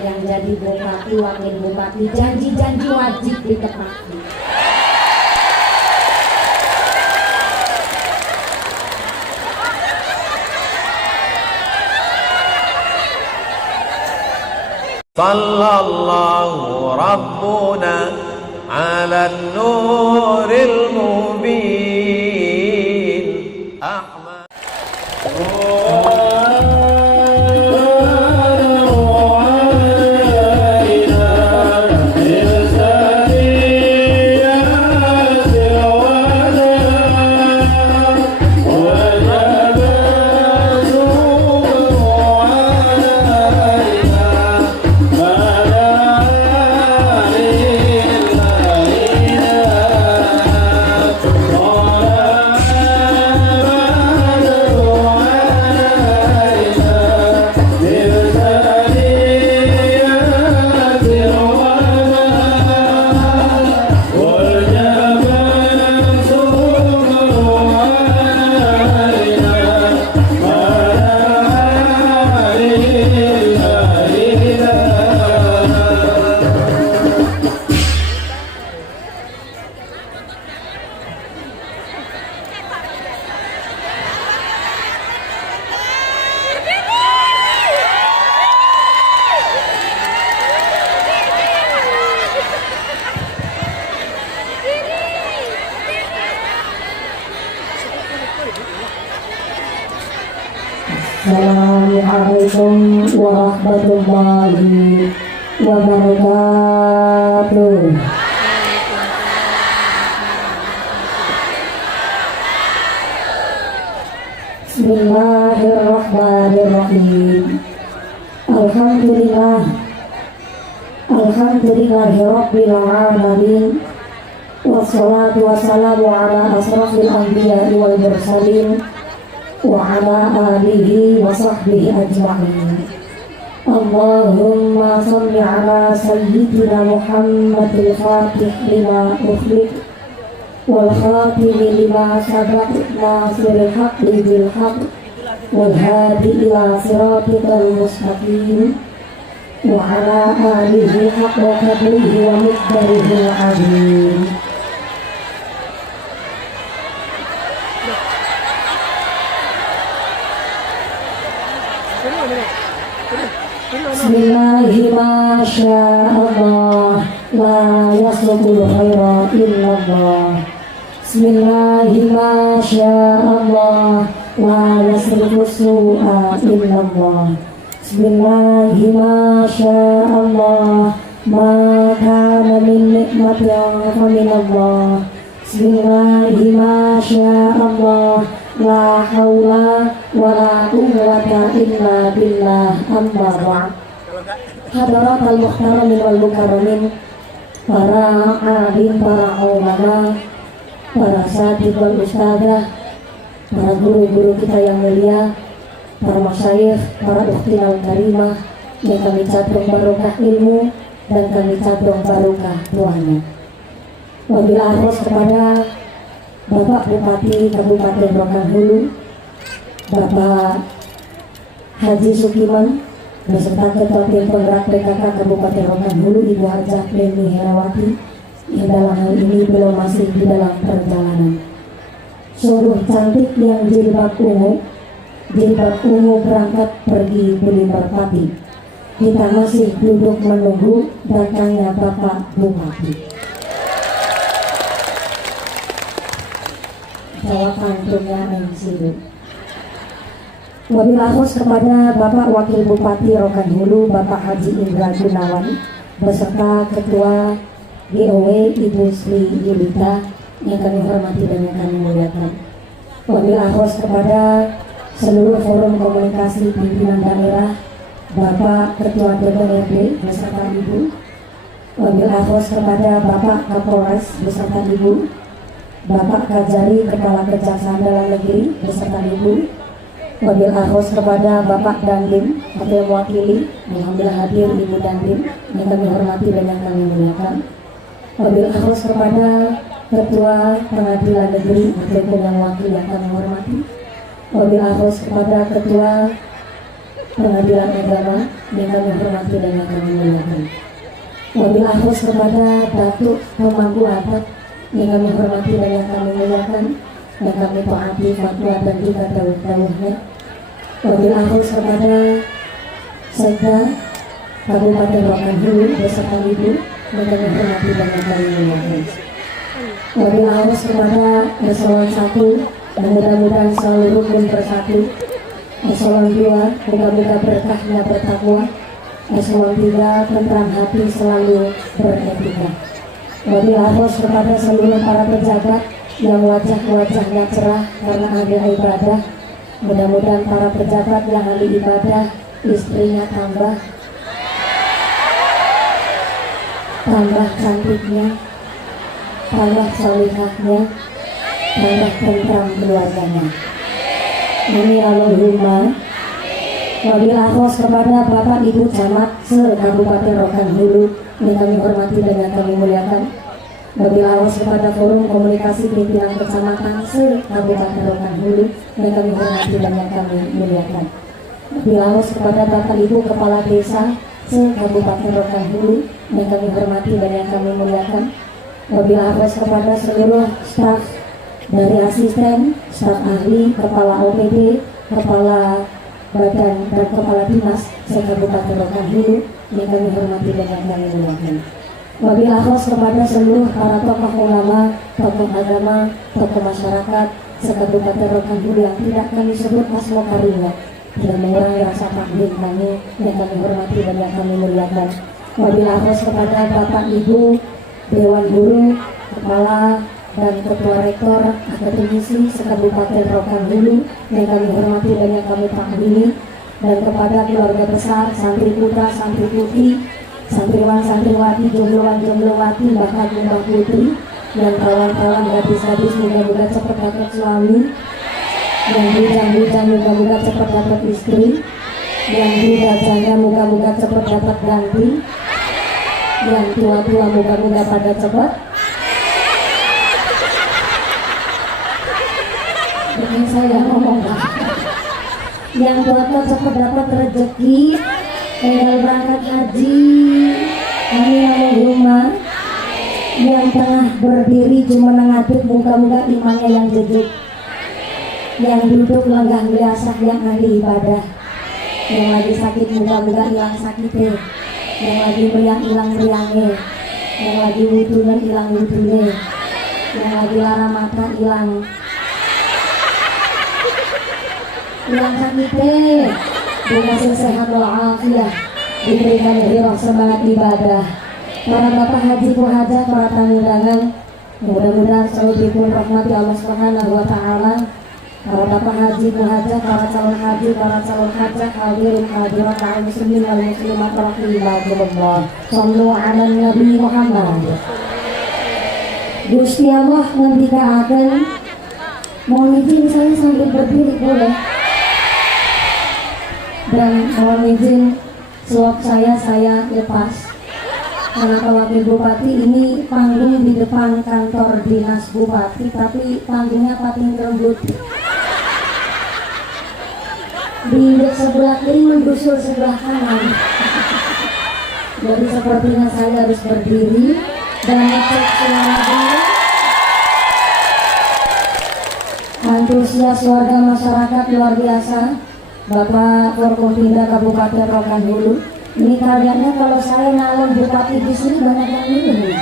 yang jadi bupati, wakil bupati, janji-janji wajib ditepati. Sallallahu Rabbuna ala nuril mubin Ahmad. Assalamualaikum warahmatullahi wabarakatuh. Bismillahirrahmanirrahim. Alhamdulillahirabbil alamin. Wassalatu wassalamu ala asrafil anbiya'i wal mursalin wa ala alihi wa sahbihi ajma'in. Allahumma salli ala sayyidina Muhammadil fatih lima ukhliq wal khatimi lima sabaq nasiril haqqi bil haqq wal hadi ila siratikal mustaqim wa ala alihi haqqa qadrihi wa miqdarihi azim. Bismillahi masyaallah la yasluqul khaira illallah. Bismillahi masyaallah la yasluqus su'a illallah. Bismillahi masyaallah ma kana min nikmatin fa minallah. Bismillahi masyaallah la haula wala quwwata illa billah. Amma ba'd. Hadaratul muhtaramin wal mukarramin, para alim, para ulama, para satid wal ustadzah, para guru-guru kita yang mulia, para masyayikh, para ukhtinal karimah yang kami catung barokah ilmu dan kami catung barokah doanya. Wabil arus kepada Bapak Bupati Kabupaten Rokan Hulu, Bapak Haji Sukiman, beserta Ketua Tim Penggerak PKK Kabupaten Rokan Hulu, Ibu Hajah Leni Herawati, yang dalam hal ini belum masih di dalam perjalanan. Sungguh cantik yang jilbab ungu berangkat pergi beli merpati. Kita masih duduk menunggu datangnya Bapak Bupati. Jawaban dunia mensidu. Wabil khusus kepada Bapak Wakil Bupati Rokan Hulu, Bapak Haji Indra Gunawan, beserta Ketua GOW Ibu Sri Yulita yang kami hormati dan yang kami muliakan. Wabil khusus kepada seluruh forum komunikasi pimpinan daerah, Bapak Ketua DPRD beserta Ibu. Wabil khusus kepada Bapak Kapolres beserta Ibu, Bapak Kajari Kepala Kejaksaan Dalam Negeri beserta Ibu. Wabil khusus kepada Bapak Dandim atau mewakili, alhamdulillah hadir Ibu Dandim yang kami hormati dan yang kami muliakan. Wabil khusus kepada Ketua Pengadilan Negeri ataupun yang wakil yang kami hormati. Wabil khusus kepada Ketua Pengadilan Agama yang kami hormati dan yang kami muliakan. Wabil akhus kepada Datuk Pemangku Adat yang kami hormati dan yang kami muliakan, yang kami taati fatwa dan juga dawuh-dawuhnya. Wabil akhus kepada Sekda Kabupaten Rokan Hulu beserta Ibu yang kami hormati dan yang kami muliakan. Wabil akhus kepada Eselon 1 dan mudah-mudahan selalu rukun bersatu. Eselon 2 moga-moga berkahnya bertakwa. Eselon 3 tentram hati selalu beretika. Wabil akhus kepada seluruh para pejabat yang wajah-wajahnya cerah karena ada ibadah. Mudah-mudahan para pejabat yang ahli ibadah, istrinya tambah cantiknya, tambah solihahnya, tambah tentram keluarganya. Amin Allahumma. Wabil akhos kepada Bapak Ibu Camat se-Kabupaten Rokan Hulu yang kami hormati dan yang kami muliakan. Wabil akhos kepada Forum Komunikasi Pimpinan Kecamatan se-Kabupaten Rokan Hulu yang kami hormati dan yang kami muliakan. Wabil akhos kepada Bapak Ibu Kepala Desa se-Kabupaten Rokan Hulu yang kami hormati dan yang kami muliakan. Wabil akhos kepada seluruh staf dari asisten, staf ahli, kepala OPD, kepala badan dan kepala dinas se-Kabupaten Rokan Hulu yang kami hormati dan yang kami muliakan. Wabil akhos kepada seluruh para tokoh ulama, tokoh agama, tokoh masyarakat se-Kabupaten Rokan Hulu yang tidak kami sebut asma karimnya dan mengurangi rasa takdim kami yang kami hormati dan yang kami muliakan. Wabil akhos kepada Bapak Ibu Dewan Guru, Kepala dan Ketua Rektor Akademisi se-Kabupaten Rokan Hulu yang kami hormati dan yang kami takdimi, dan kepada keluarga besar, santri putra, santri putri, santriwan, santriwati, jombloan, jomblowati, bahkan mbah putri, yang kawan-kawan gadis-gadis moga-moga cepat dapat suami, yang bujang-bujang moga-moga cepat dapat istri, yang duda janda moga-moga cepat dapat ganti, yang tua-tua moga-moga pada cepat. Dengan saya ngomong yang tua-tua cepat dapat rezeki, tinggal berangkat haji. Amin Allahumma. Yang tengah berdiri cuma nengaduk muka-muka imannya yang jejak. Yang duduk lenggah biasa yang ahli ibadah. Yang lagi sakit muka-muka hilang sakitnya. Yang lagi meriang hilang meriangnya. Yang lagi wudunya hilang wudunya. Yang lagi lara mata hilang sakitnya. Dikasih sehat walafiat, diberikan hidup semangat ibadah. Para bapak haji hajat, para tamu undangan, mudah-mudahan selalu dipun rahmati Allah Subhanahu wa taala. Para bapak haji hajat, para calon haji, para calon hajat, hadirin hadirat, para muslimin wal muslimat rahimakumullah. Shallu ala Nabi Muhammad. Gusti Allah ngendikaaken, mohon izin saya sambil berdiri boleh? Dan mohon izin suap saya lepas karena Pak Wakil Bupati ini panggung di depan kantor dinas Bupati, tapi panggungnya pating rembut di sebelah kiri menggusur sebelah kanan. Jadi sepertinya saya harus berdiri dan ngecek suara dulu. Antusias warga masyarakat luar biasa. Bapak Forkompinda Kabupaten Rokan Hulu, ini karyanya kalau saya nyalon bupati di sini banyak yang milih.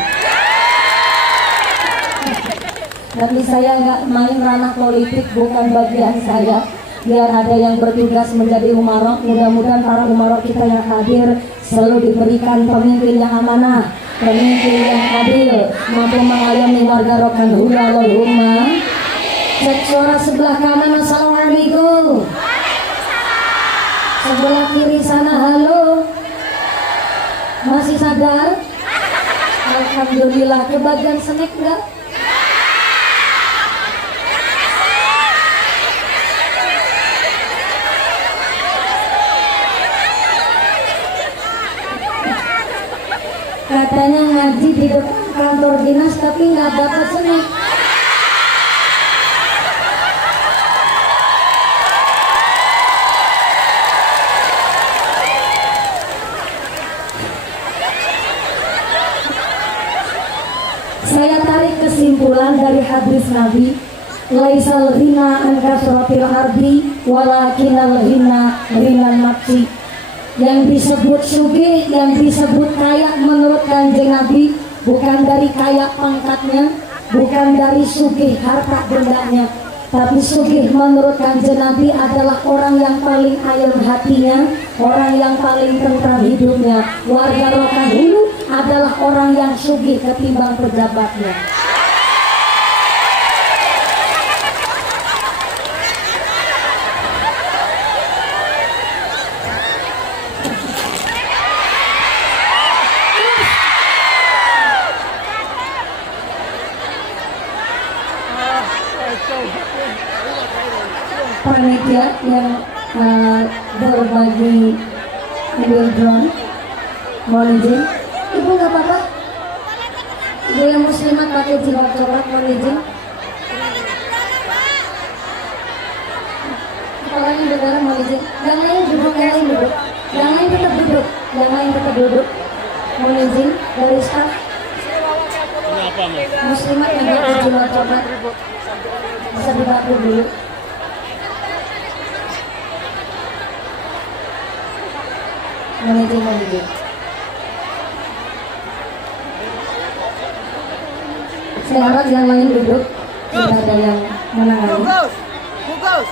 Tapi saya nggak main ranah politik, bukan bagian saya. Biar ada yang bertugas menjadi umarok. Mudah-mudahan para umarok kita yang hadir selalu diberikan pemimpin yang amanah, pemimpin yang adil, mampu mengayomi warga Rokan Hulu. Allahumma. Cek suara sebelah kanan. Assalamualaikum. Sebelah kiri sana, halo. Masih sadar? Alhamdulillah. Kebagian snack enggak? Katanya ngaji di depan kantor dinas tapi nggak dapat snack. Saya tarik kesimpulan dari hadis Nabi, laisal ghina an kasratil ardi walakinal ghina ghinan nafsi. Yang disebut sugih, yang disebut kaya menurut Kanjeng Nabi bukan dari kaya pangkatnya, bukan dari sugih harta bendanya, tapi sugih menurut Kanjeng Nabi adalah orang yang paling ayem hatinya, orang yang paling tentram hidupnya. Warga Rokan Hulu adalah orang yang sugih ketimbang pejabatnya. Panitia yang berbagi ambil drone, mohon izin. Ibu nggak apa-apa? Ibu yang muslimat pakai jilbab coklat, mohon izin. Kepalanya berdarah, mohon izin. Yang lain duduk, yang lain duduk. Yang lain tetap duduk, yang lain tetap duduk. Mohon izin dari staf. Muslimat yang pakai jilbab coklat bisa dibantu dulu. Manajemen. Saya harap yang lain duduk, tidak ada yang menangani. Bagus,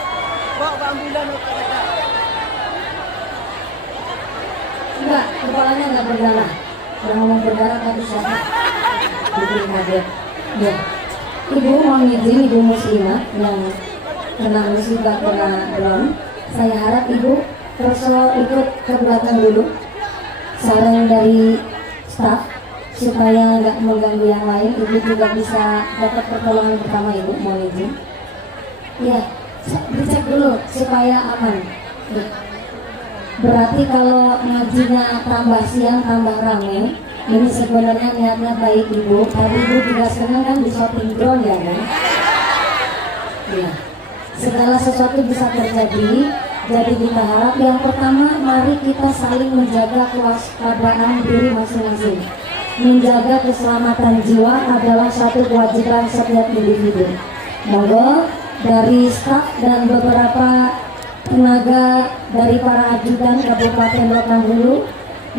bawa ambulan. Enggak, kepalanya enggak berdarah. Yang ngomong berdarah tadi siapa? Bikin kaget. Ya, ibu mohon izin, ibu muslimah yang kena musibah kena drone. Saya harap ibu perso ikut ke belakang dulu, saran dari staf supaya nggak mengganggu yang lain. Ibu juga bisa dapat pertolongan pertama, ibu mohon izin. Ya, dicek dulu supaya aman. Ya. Berarti kalau ngajinya tambah siang tambah rame, ini sebenarnya niatnya baik ibu. Tadi ibu juga senang kan di shopping drone ya kan? Ya. Segala sesuatu bisa terjadi. Jadi kita harap yang pertama, mari kita saling menjaga kewaspadaan diri masing-masing. Menjaga keselamatan jiwa adalah satu kewajiban setiap individu. Monggo dari staf dan beberapa tenaga dari para ajudan Kabupaten Rokan Hulu,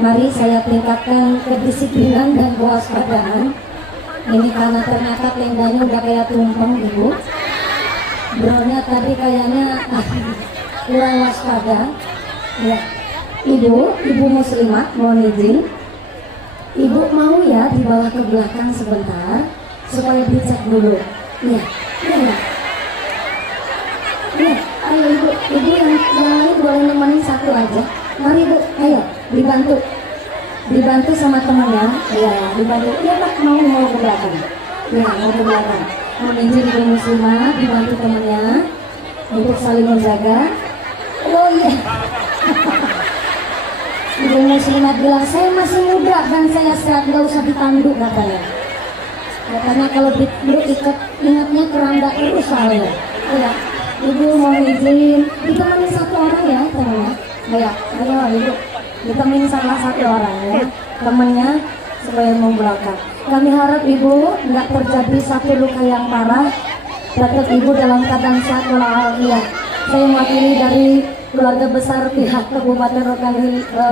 mari saya tingkatkan kedisiplinan dan kewaspadaan. Ini karena ternyata tendanya udah kayak tumpeng ibu. Drone-nya tadi kayaknya kurang waspada. Ya, ibu muslimat mohon izin, ibu mau ya dibawa ke belakang sebentar supaya dicek dulu. Ya, ya, ayo ibu yang lain boleh nemenin satu aja. Mari ibu, ayo dibantu sama temannya. Ya, dibantu. Ya pak, mau ke belakang. Ya, mau ke belakang. Mohon izin ibu muslimat dibantu temannya untuk saling menjaga. Oh iya. Ibu muslimat bilang saya masih muda dan saya sehat, nggak usah ditandu katanya. Katanya kalau diikat ingatnya keranda terus soalnya. Ya, ibu mohon izin ditemani satu orang ya temannya. Ya, ayo ibu ditemani salah satu orang ya temannya supaya mau belakang. Kami harap ibu nggak terjadi satu luka yang parah. Tetap ibu dalam keadaan sehat walafiat. Saya mewakili dari keluarga besar pihak Kabupaten Rokan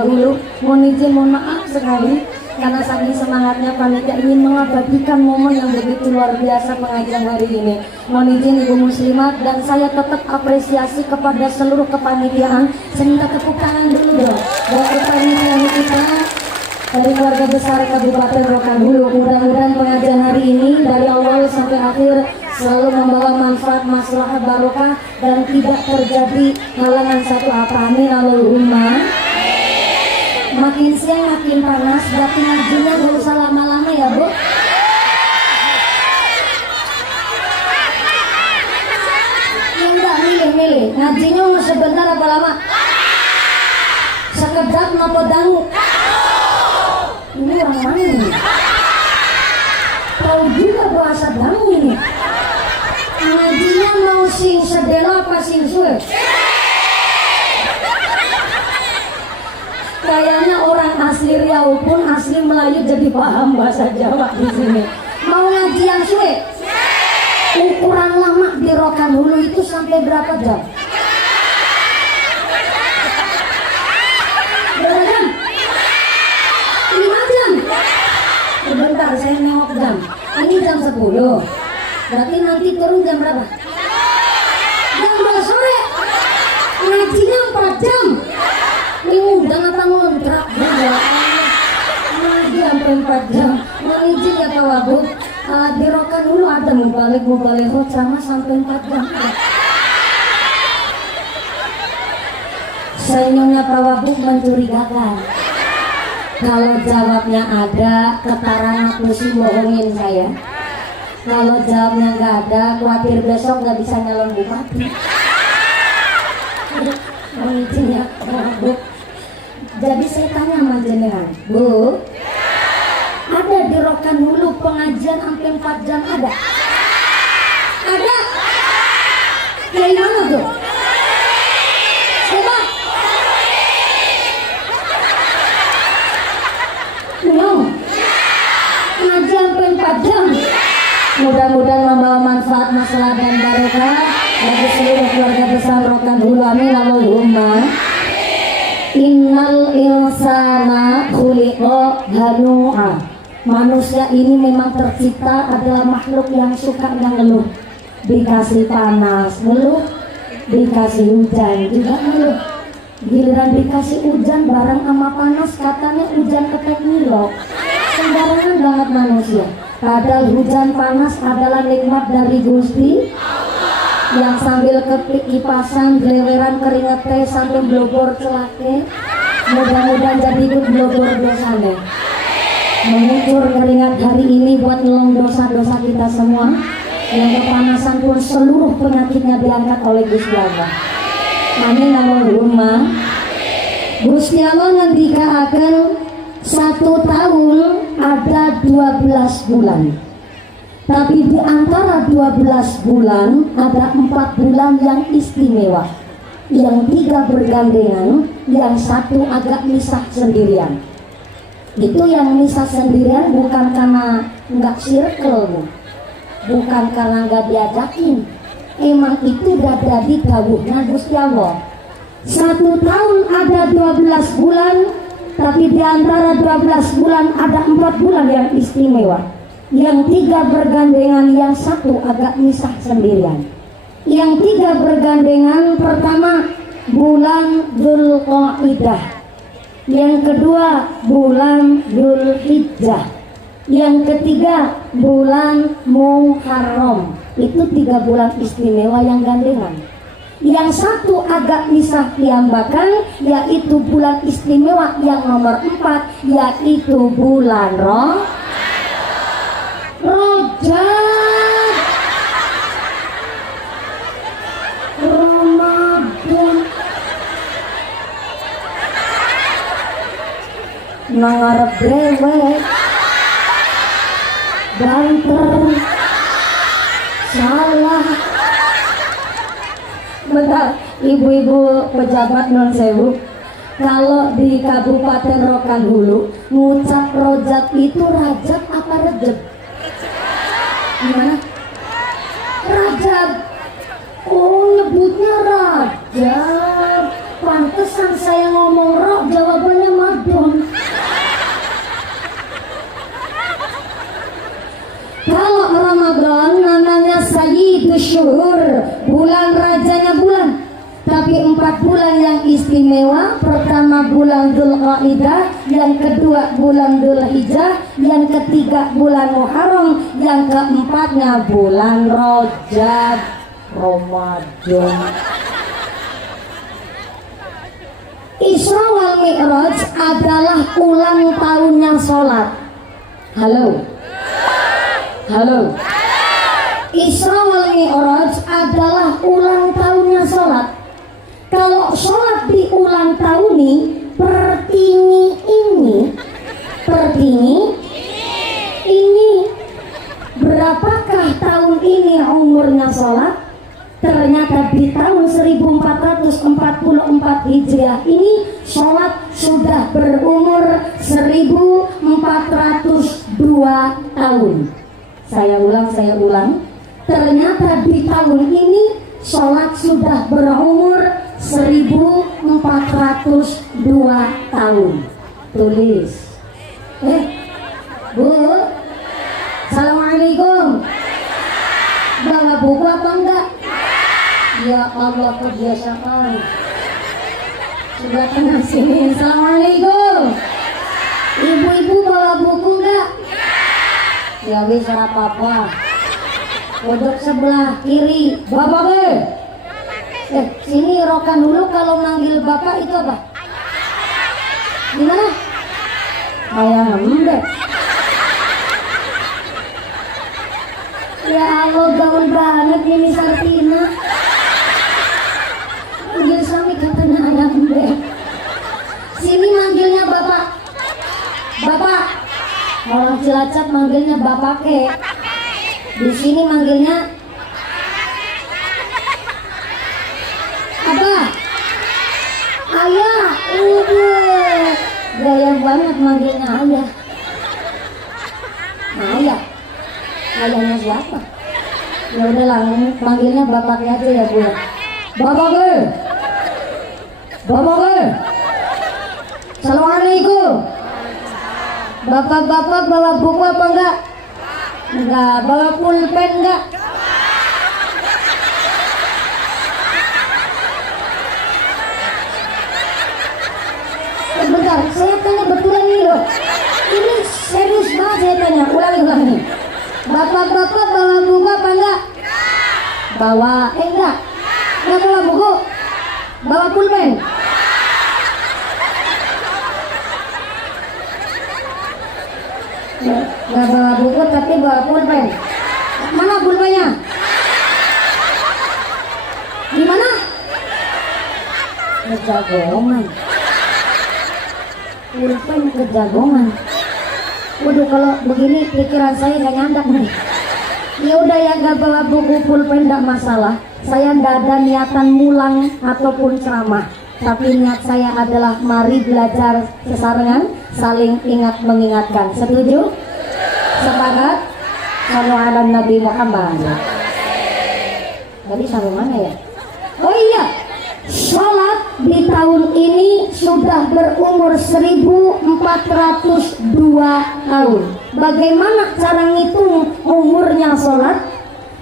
Hulu, mohon izin, mohon maaf sekali karena saking semangatnya panitia ingin mengabadikan momen yang begitu luar biasa pengajian hari ini. Mohon izin ibu muslimat dan saya tetap apresiasi kepada seluruh kepanitiaan. Saya minta tepuk tangan dulu dong buat kepanitiaan kita dari keluarga besar Kabupaten Rokan Hulu. Mudah-mudahan pengajian hari ini dari awal sampai akhir selalu membawa manfaat, maslahat, barokah dan tidak terjadi halangan satu apa. Amin Allahumma. Makin siang makin panas, berarti ngajinya gak usah lama-lama ya bu. Ya enggak, milih ngajinya mau sebentar apa lama? Sekedap nopo dangu. Ini orang mana ini? Tahu juga bahasa dangu ini. Ngajinya mau sing sedelo apa sing suwe? Kayaknya orang asli Riau pun asli Melayu jadi paham bahasa Jawa di sini. Mau Mau ngaji yang suwe? Ukuran lama di Rokan Hulu itu sampai berapa jam? Berapa jam? 5 jam. Sebentar saya nengok jam. Ini jam 10. Berarti nanti turun jam berapa? Jam 2 sore. Ngajinya 4 jam. Ini udah apa ngontrak? Ngaji sampai 4 jam. Mau izin ya Pak Wabub? Di Rokan Hulu ada mubalik sama sampai 4 jam. Senyumnya Pak Wabub mencurigakan. Kalau jawabnya ada, ketaran aku sih bohongin saya. Kalau jawabnya nggak ada, khawatir besok nggak bisa nyalon bupati. Izin ya Pak Wabub. Jadi saya tanya sama jenengan, Bu, ada di Rokan Hulu pengajian sampai 4 jam ada? Ada? Kayak mana tuh? Coba. Belum. Pengajian sampai 4 jam. Mudah-mudahan membawa manfaat, masalah dan barokah bagi seluruh keluarga besar Rokan Hulu. Amin Allahumma. Innal insana khuliqa halu'a. Manusia ini memang tercipta adalah makhluk yang suka mengeluh. Dikasih panas ngeluh, dikasih hujan juga ngeluh. Giliran dikasih hujan bareng sama panas katanya hujan ketek nilok. Sembarangan banget manusia. Padahal hujan panas adalah nikmat dari Gusti yang sambil kepik kipasan, geleweran keringet teh sambil blobor celake. Mudah-mudahan jadi ikut blobor dosanya. Mengucur keringat hari ini buat nolong dosa-dosa kita semua. Yang kepanasan pun seluruh penyakitnya diangkat oleh Gusti Allah. Amin Allahumma. Gusti Allah ngendikaaken 1 tahun ada 12 bulan. Tapi di antara 12 bulan ada 4 bulan yang istimewa. Yang 3 bergandengan, yang 1 agak misah sendirian. Itu yang misah sendirian bukan karena nggak circle, bukan karena nggak diajakin. Emang itu udah jadi dawuhna Gusti Allah. 1 tahun ada 12 bulan, tapi di antara 12 bulan ada 4 bulan yang istimewa. Yang 3 bergandengan, yang 1 agak misah sendirian. Yang 3 bergandengan, pertama bulan Dzulqa'dah, yang kedua bulan Dzulhijjah, yang ketiga bulan Muharram. Itu 3 bulan istimewa yang gandengan. Yang 1 agak misah piyambakan, yaitu bulan istimewa yang nomor 4, yaitu bulan Rajab, Ramadan. Nangarep brewek, banter, salah. Bentar, ibu-ibu pejabat non sewu, kalau di Kabupaten Rokan Hulu ngucap Rojab itu Rajab apa Rejab? Gimana? Rajab. Oh, nyebutnya Rajab. Pantesan saya ngomong roh, jawabannya madon. Kalau Ramadan namanya Sayyidus Syuhur, bulan rajanya bulan. Tapi 4 bulan yang istimewa, pertama bulan Dzulqa'dah, yang kedua bulan Dzulhijjah, yang ketiga bulan Muharram, yang keempatnya bulan Rajab, Ramadan. Isra wal Mi'raj adalah ulang tahunnya sholat. Halo. Halo. Isra wal Mi'raj adalah ulang tahunnya sholat. Kalau sholat di ulang tahun ini berapakah tahun ini umurnya sholat? Ternyata di tahun 1444 Hijriah ini sholat sudah berumur 1402 tahun. Saya ulang. Ternyata di tahun ini sholat sudah berumur 1402 tahun. Tulis. Bu, Assalamualaikum. Bawa buku apa enggak? Ya Allah, kebiasaan. Sudah tenang sini. Assalamualaikum. Ibu-ibu bawa buku enggak? Ya bisa apa-apa. Pojok sebelah kiri. Bapak be. Sini rokan dulu kalau manggil bapak itu apa? Gimana? Ayam deh. Ya Allah, gaul banget ini Sartina. Manggil suami katanya ayam deh. Sini manggilnya bapak. Bapak. Orang Cilacap manggilnya bapak ke. Di sini manggilnya apa? Ayah. Gaya banget manggilnya ayah. Ayah. Ayahnya siapa? Ya udahlah, manggilnya bapak aja ya Bu. Bapak ke. Bapak ke. Assalamualaikum. Bapak-bapak bawa buku apa enggak? Enggak. Bawa pulpen enggak? Bentar, saya tanya betulan nih loh. Ini serius banget saya tanya. Ulangi. Bapak-bapak bawa buku apa enggak? Bawa, enggak. Enggak bawa buku. Bawa pulpen. Enggak bawa buku tapi bawa pulpen. Mana pulpennya? Di mana? Kejagongan. Pulpen kejagongan. Waduh, kalau begini pikiran saya nggak nyandak nih. Ya udah ya, nggak bawa buku pulpen nggak masalah. Saya nggak ada niatan mulang ataupun ceramah. Tapi niat saya adalah mari belajar sesarengan, saling ingat mengingatkan. Setuju? Sepakat? Sallu ala Nabi Muhammad. Tadi sampai mana ya? Oh iya, sholat di tahun ini sudah berumur 1402 tahun. Bagaimana cara ngitung umurnya sholat?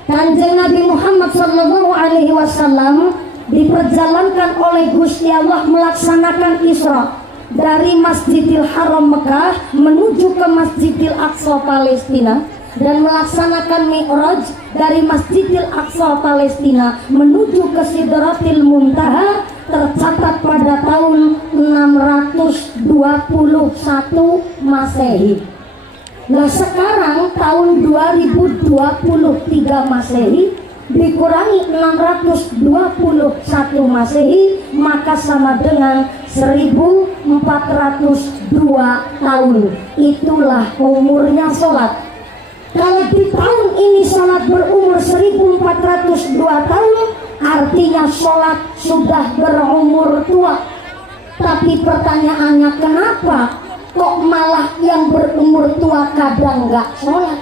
Kanjeng Nabi Muhammad SAW diperjalankan oleh Gusti Allah melaksanakan Isra dari Masjidil Haram Mekah menuju ke Masjidil Aqsa Palestina, dan melaksanakan Mi'raj dari Masjidil Aqsa Palestina menuju ke Sidratil Muntaha tercatat pada tahun 621 Masehi. Nah sekarang tahun 2023 Masehi dikurangi 621 Masehi, maka sama dengan 1402 tahun. Itulah umurnya sholat. Kalau di tahun ini sholat berumur 1402 tahun, artinya sholat sudah berumur tua. Tapi pertanyaannya, kenapa kok malah yang berumur tua kadang nggak sholat?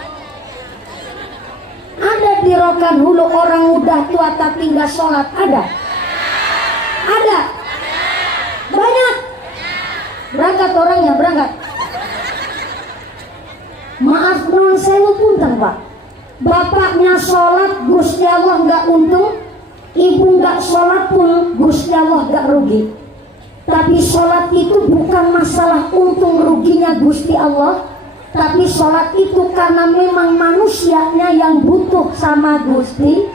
Ada di Rokan Hulu orang udah tua tapi nggak sholat? Ada? Ada? Banyak? Berangkat orangnya, berangkat. Maaf non sewu punten Pak, bapaknya sholat Gusti Allah nggak untung, ibu nggak sholat pun Gusti Allah nggak rugi. Tapi sholat itu bukan masalah untung ruginya Gusti Allah, tapi sholat itu karena memang manusianya yang butuh sama Gusti,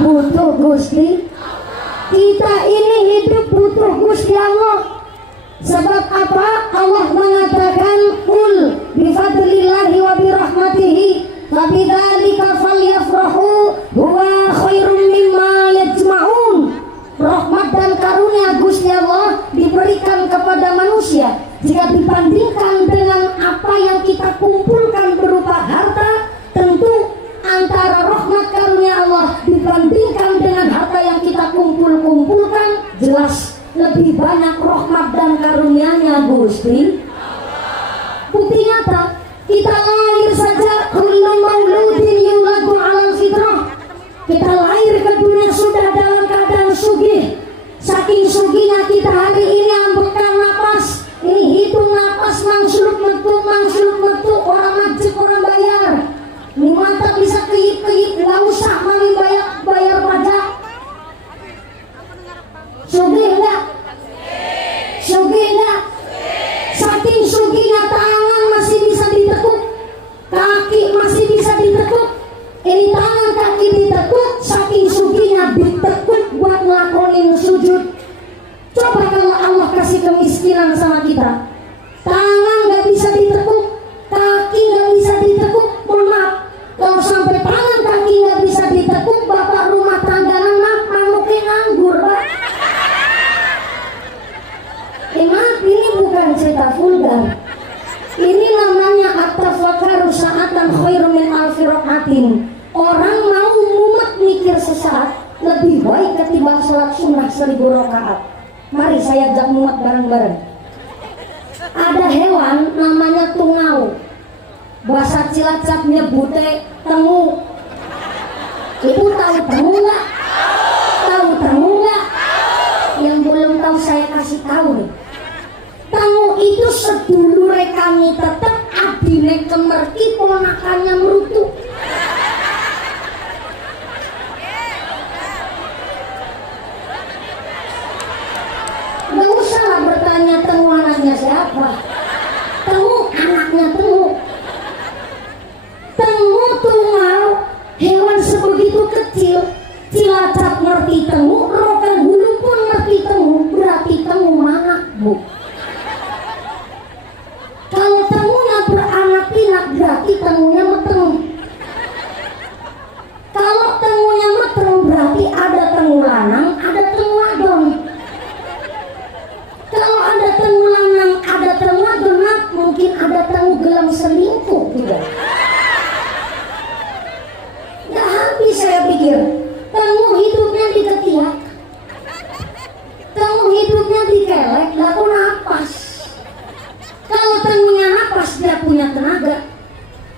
butuh Gusti. Kita ini hidup butuh Gusti Allah. Sebab apa? Allah mengatakan qul bifadlillahi wa birahmatihi wa bidzalika falyafrahu huwa khairum mimma yajma'un. Rahmat dan karunia Gusti Allah diberikan kepada manusia. Jika dibandingkan dengan apa yang kita kumpulkan berupa harta, tentu antara rahmat karunia Allah dibandingkan dengan harta yang kita kumpulkan, jelas lebih banyak rahmat dan karunia-Nya Gusti. Bukti nyata, kita lahir saja kullu maulud Kita lahir ke dunia sudah dalam keadaan sugih. Saking sugihnya kita hari ini ambekan napas. Ini hitung napas mangsuluk metu, orang majek orang bayar. Ini mata bisa keyip, nggak usah mami bayar pajak. Sugih enggak? Sugih enggak? Saking sugihnya tangan masih bisa ditekuk, kaki masih bisa ditekuk. Ini tangan kaki ditekuk, saking sugihnya ditekuk buat ngelakonin sujud. Coba kalau Allah kasih kemiskinan sama kita, tangan gak bisa ditekuk, kaki gak bisa ditekuk. Mohon maaf, kalau sampai tangan kaki gak bisa ditekuk, bapak rumah tangga mukanya nganggur, Pak. Maaf, ini bukan cerita vulgar. Ini namanya at-tafakkaru sa'atan khairum min alfi rakaatin. Orang mau mumet mikir sesaat lebih baik ketimbang sholat sunnah 1000 rakaat. Mari saya ajak mumet bareng-bareng. Ada hewan namanya tungau. Bahasa Cilacap nyebute tengu. Ibu tahu tengu nggak? Tahu tengu nggak? Yang belum tahu saya kasih tahu nih. Tengu itu sedulure kami tetep, adine kemerki, ponakannya merutu. Gak usah lah bertanya tengu anaknya siapa. Tengu anaknya tengu. Tengu tungau, hewan sebegitu kecil. Cilacap ngerti tengu, Rokan Hulu pun ngerti tengu. Berarti tengu mana, Bu? Kalau tengunya beranak pinak berarti tengunya meteng. Kalau tengunya meteng berarti ada tengu lanang, ada tengu adon. Kalau ada tengu lanang, ada tengu adon, mungkin ada tengu gelam selingkuh juga. Ya habis saya pikir, tengu hidupnya di ketiak, tengu hidupnya di kelek, laku napas. Kalau tengunya napas dia punya tenaga.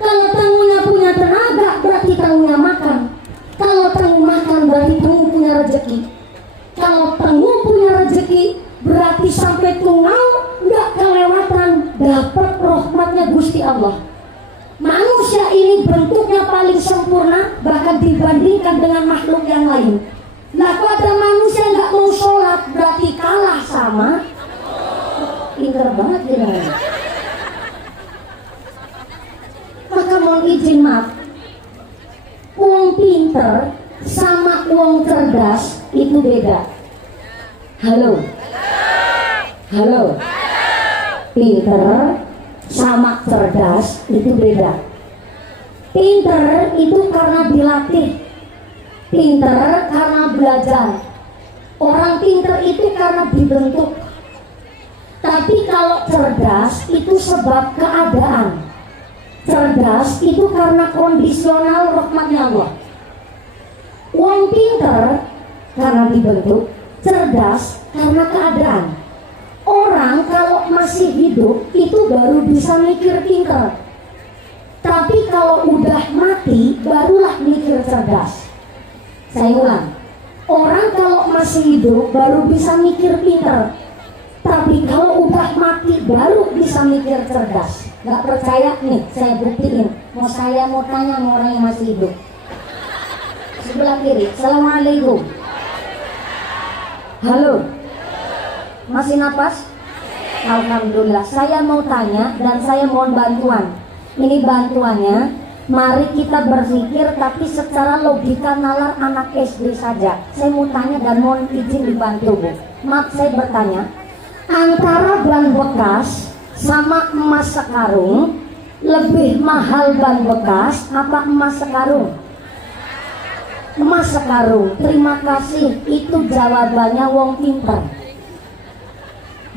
Kalau tengunya punya tenaga berarti tengunya makan. Kalau tengu makan berarti tengu punya rezeki. Kalau tengu punya rezeki berarti sampai tungau nggak kelewatan dapat rahmatnya Gusti Allah. Manusia ini bentuknya paling sempurna bahkan dibandingkan dengan makhluk yang lain. Nah kalau ada manusia nggak mau sholat berarti kalah sama. Pinter banget dia. Maka mohon izin maaf, uang pinter sama uang cerdas itu beda. Halo. Halo. Pinter sama cerdas itu beda. Pinter itu karena dilatih, pinter karena belajar. Orang pinter itu karena dibentuk. Tapi kalau cerdas itu sebab keadaan. Cerdas itu karena kondisional rahmatnya Allah. Uang pinter karena dibentuk, cerdas karena keadaan. Orang kalau masih hidup itu baru bisa mikir pinter. Tapi kalau udah mati barulah mikir cerdas. Saya ulang. Orang kalau masih hidup baru bisa mikir pinter. Tapi kalau udah mati baru bisa mikir cerdas. Gak percaya nih, saya buktiin. Saya mau tanya sama orang yang masih hidup. Sebelah kiri. Assalamualaikum. Halo. Masih napas? Alhamdulillah. Saya mau tanya dan saya mohon bantuan. Ini bantuannya. Mari kita berpikir tapi secara logika nalar anak SD saja. Saya mau tanya dan mohon izin dibantu, Bu. Maaf saya bertanya. Antara ban bekas sama emas sekarung, lebih mahal ban bekas apa emas sekarung? Emas sekarung. Terima kasih, itu jawabannya wong pinter.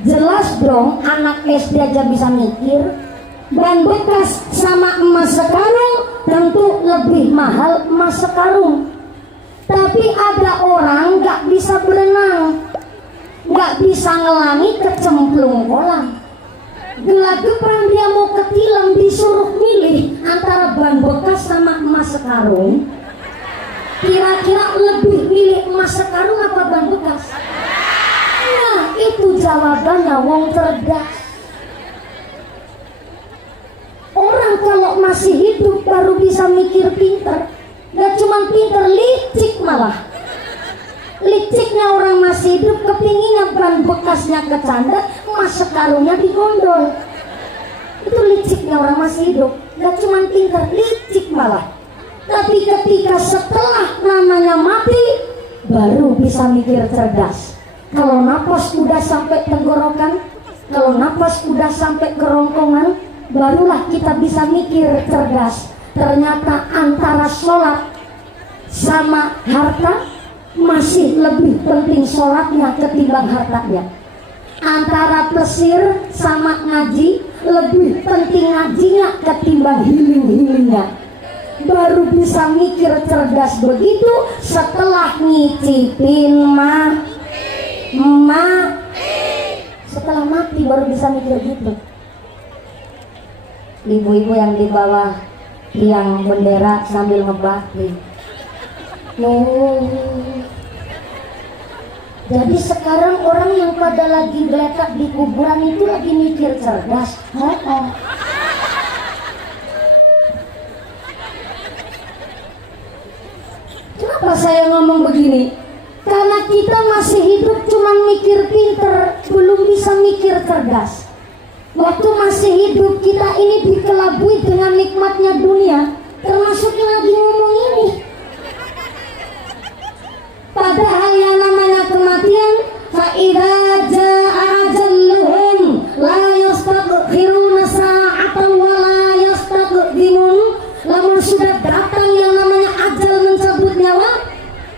Jelas dong, anak SD aja bisa mikir. Ban bekas sama emas sekarung tentu lebih mahal emas sekarung. Tapi ada orang gak bisa berenang, gak bisa ngelangi kecemplung kolam. Gelagapan dia mau ketilang, disuruh milih antara ban bekas sama emas sekarung. Kira Kira-kira lebih milih emas sekarung apa ban bekas? Nah, itu jawabannya wong cerdas. Orang kalau masih hidup baru bisa mikir pinter. Gak cuma pinter, licik malah. Liciknya orang masih hidup, kepinginnya ban bekasnya kecanda, emas sekarungnya digondol. Itu liciknya orang masih hidup. Gak cuma pinter, licik malah. Tapi ketika setelah namanya mati, baru bisa mikir cerdas. Kalau napas udah sampai tenggorokan, kalau napas udah sampai kerongkongan, barulah kita bisa mikir cerdas. Ternyata antara sholat sama harta, masih lebih penting sholatnya ketimbang hartanya. Antara plesir sama ngaji, lebih penting ngajinya ketimbang healing-healingnya. Baru bisa mikir cerdas begitu setelah ngicipin setelah mati baru bisa mikir gitu. Ibu-ibu yang di bawah tiang bendera sambil ngebakti. Jadi sekarang orang yang pada lagi geletak di kuburan itu lagi mikir cerdas. Kenapa saya ngomong begini? Karena kita masih hidup cuma mikir pinter, belum bisa mikir cerdas. Waktu masih hidup kita ini dikelabui dengan nikmatnya dunia, termasuk yang lagi ngomong ini. Padahal yang namanya kematian, fa'idza jaa'a ajalluhum la yastaghfiruna sa'atan wa la yastaqdimun. Lamun sudah datang yang namanya ajal mencabut nyawa,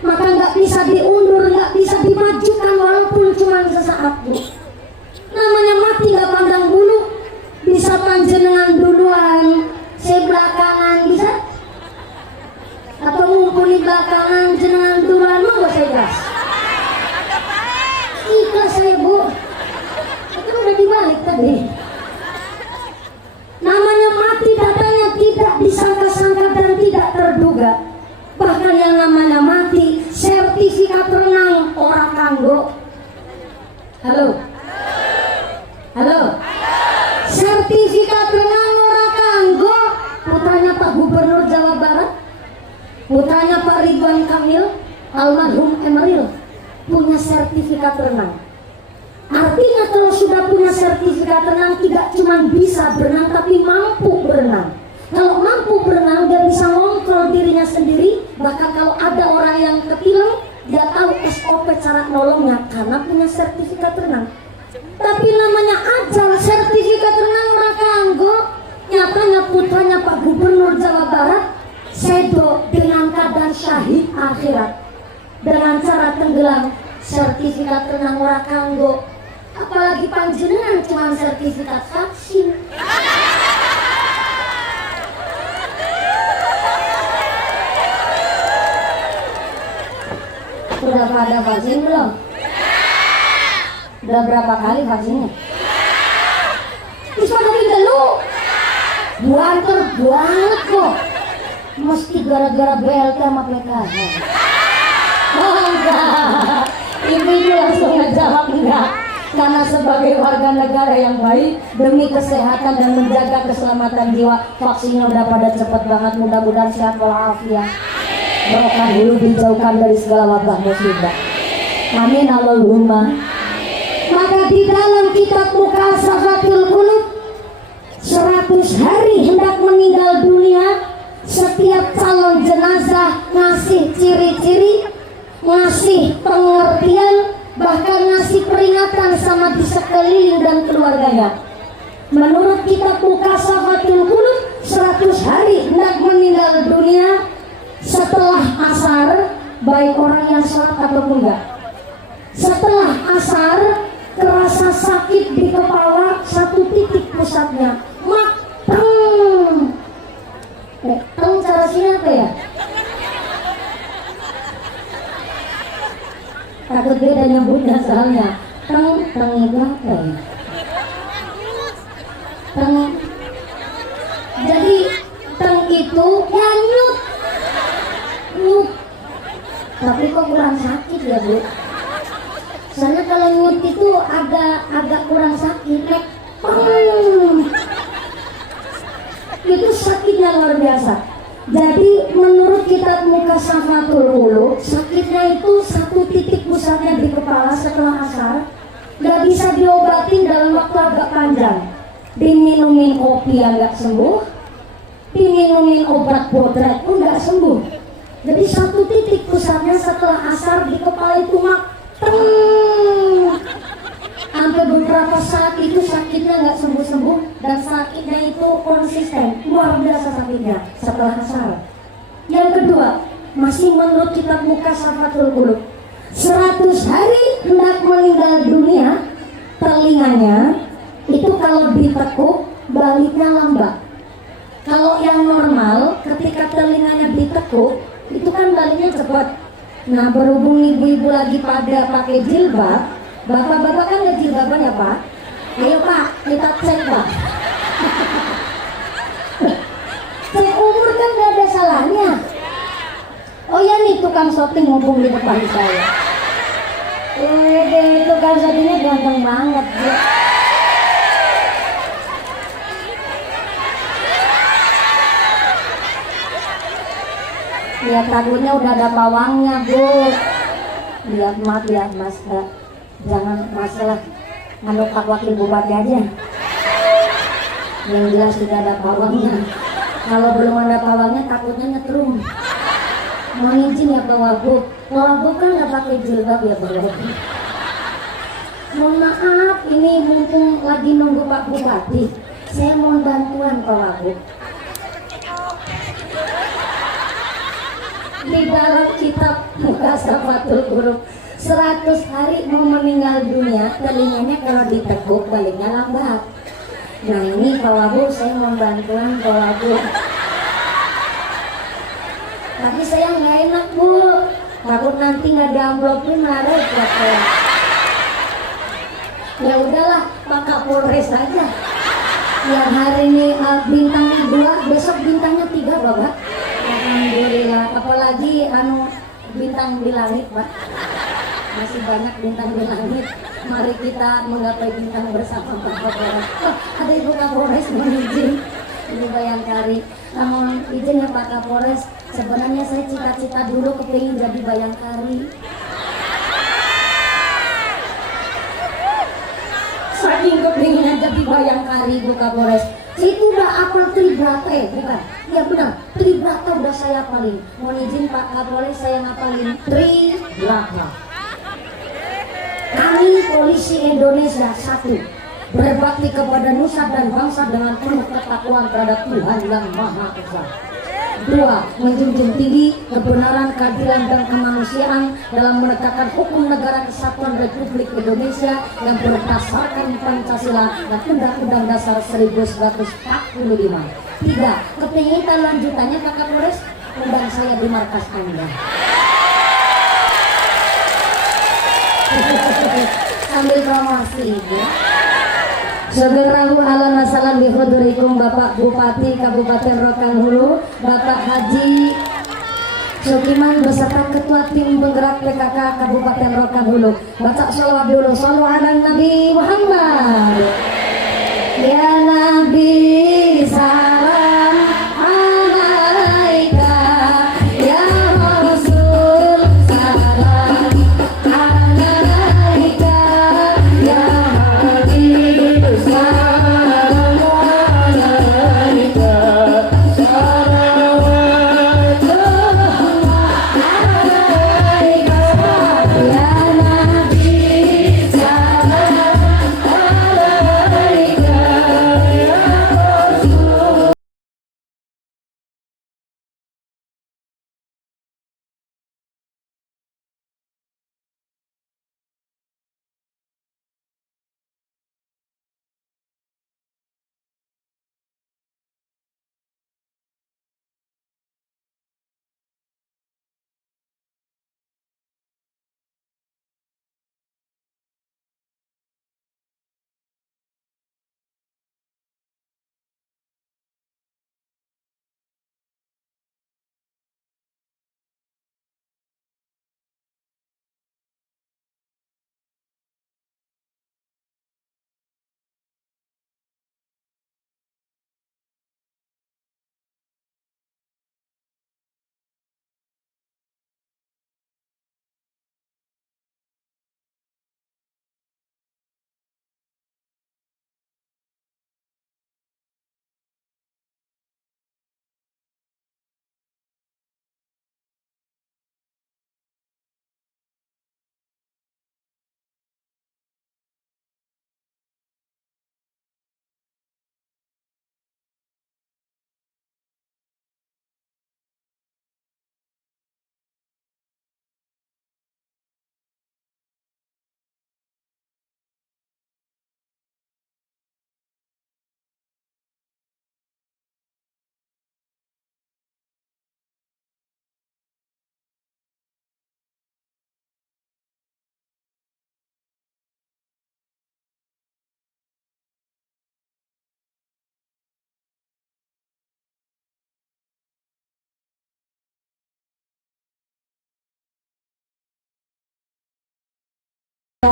maka nggak bisa diundur, nggak bisa dimajukan walaupun cuma sesaat. Namanya mati nggak pandang bulu, bisa panjenengan duluan, saya belakangan bisa. Atau ngumpuli belakangan jenengan duluan mau saya ikhlas? Ikhlas saya bu. Itu udah dibalik tadi. Namanya mati datangnya tidak disangka-sangka dan tidak terduga. Bahkan yang namanya mati sertifikat renang orang kanggo. Halo. Halo. Sertifikat renang orang kanggo. Putranya Pak Gubernur Jawa Barat, putranya Pak Ridwan Kamil, almarhum Emeril, punya sertifikat renang. Artinya kalau sudah punya sertifikat renang, tidak cuma bisa berenang tapi mampu berenang. Kalau mampu berenang, dia bisa ngontrol dirinya sendiri. Bahkan kalau ada orang yang ketilang, dia tahu SOP cara nolongnya karena punya sertifikat renang. Tapi namanya ajal, sertifikat renang mereka anggo. Nyatanya putranya Pak Gubernur Jawa Barat sedo dengan keadaan syahid akhirat dengan cara tenggelam. Sertifikat renang ora kanggo, apalagi panjenengan cuma sertifikat vaksin. Udah pada vaksin belum? Udah berapa kali vaksinnya? Terus pada tinggal lu buanter banget kok. Mesti gara-gara BLT sama PKH. Oh enggak, ibu langsung ngejawab enggak. Karena sebagai warga negara yang baik, demi kesehatan dan menjaga keselamatan jiwa, vaksinnya udah pada cepet banget. Mudah-mudahan sehat walafiat, barokah dulu, dijauhkan dari segala wabah musibah. Amin Allahumma. Maka di dalam kitab Mukashafatul Qulub, 100 hari hendak meninggal dunia, setiap calon jenazah ngasih ciri-ciri, ngasih pengertian, bahkan ngasih peringatan sama di sekeliling dan keluarganya. Menurut kitab Mukashafatul Qulub, 100 hari hendak meninggal dunia setelah asar, baik orang yang sholat ataupun enggak. Setelah asar kerasa sakit di kepala, satu titik pusatnya, teng cara sini apa ya? Takut beda nyebutnya soalnya. Teng itu apa ya? Teng. Jadi teng itu ya nyut. Tapi kok kurang sakit ya Bu? Soalnya kalau nyut itu agak kurang sakit. Itu sakitnya luar biasa. Jadi menurut kitab Mukassafatul Qulub, sakitnya itu satu titik pusatnya di kepala setelah asar. Gak bisa diobatin dalam waktu agak panjang. Diminumin kopi yang gak sembuh, diminumin obat bodrat pun gak sembuh. Jadi satu titik pusatnya setelah asar di kepala itu sampai beberapa saat itu sakitnya nggak sembuh-sembuh, dan sakitnya itu konsisten, luar biasa sakitnya setelah asar. Yang kedua, masih menurut kitab Mukassafatul Qulub, 100 hari hendak meninggal dunia, telinganya itu kalau ditekuk baliknya lambat. Kalau yang normal ketika telinganya ditekuk itu kan baliknya cepat. Nah, berhubung ibu-ibu lagi pada pakai jilbab, bapak-bapak kan nggak jilbaban ya Pak? Ayo Pak, kita cek Pak. Cek umur kan nggak ada salahnya. Oh ya nih tukang shooting ngomong di depan saya. Tukang shootingnya ganteng banget. Ya. Lihat takutnya udah ada pawangnya Bu. Lihat maaf ya Mas, jangan masalah nganu Pak Wakil Bupati aja. Yang jelas sudah ada pawangnya. Kalau belum ada pawangnya takutnya nyetrum. Mohon izin ya Pak Wagub. Pak Wagub kan nggak pakai jilbab ya Bu. Mohon maaf, ini mumpung lagi nunggu Pak Bupati, saya mohon bantuan Pak Wagub. Di dalam kitab Mukassafatul Qulub, 100 hari mau meninggal dunia, telinganya kalau ditekuk baliknya lambat. Nah ini Pak Wagub, saya mohon bantuan Pak Wagub. Tapi saya nggak enak Bu, takut nanti nggak ada amplopnya marah buat saya. Ya udahlah, Pak Kapolres aja. Yang hari ini bintangnya 2, besok bintangnya 3 Bapak. Alhamdulillah, apalagi bintang di langit Pak. Masih banyak bintang di langit. Mari kita menggapai bintang bersama Pak Kapolres. Ada Ibu Kapolres mohon izin, Ibu Bayangkari. Mohon izin ya Pak Kapolres, sebenarnya saya cita-cita dulu kepingin jadi Bayangkari. Saking kepinginnya jadi Bayangkari Bu Kapolres. Itu udah apel Tribrata bukan? Ya benar, Tribrata udah saya hafalin. Mohon izin Pak Kapolres, saya ngapalin Tribrata. Kami polisi Indonesia 1, berbakti kepada nusa dan bangsa dengan penuh ketakwaan terhadap Tuhan yang Maha Esa. 2, menjunjung tinggi kebenaran, keadilan dan kemanusiaan dalam menegakkan hukum negara kesatuan Republik Indonesia yang berdasarkan Pancasila dan Undang-Undang Dasar 1945. 3, kepinginan lanjutannya Pak Kapolres, undang saya di markas Anda. Sambil promosi ya. Saudaraku ala masalah bihudurikum Bapak Bupati Kabupaten Rokan Hulu, Bapak Haji Sukiman beserta Ketua Tim Penggerak PKK Kabupaten Rokan Hulu. Baca sholawat dulu, shollu ala Nabi Muhammad. Ya Nabi salam alaika, ya Rasul salam alaika, ya Habib salam alaika, salawatullah alaika, ya Nabi salam alaika, ya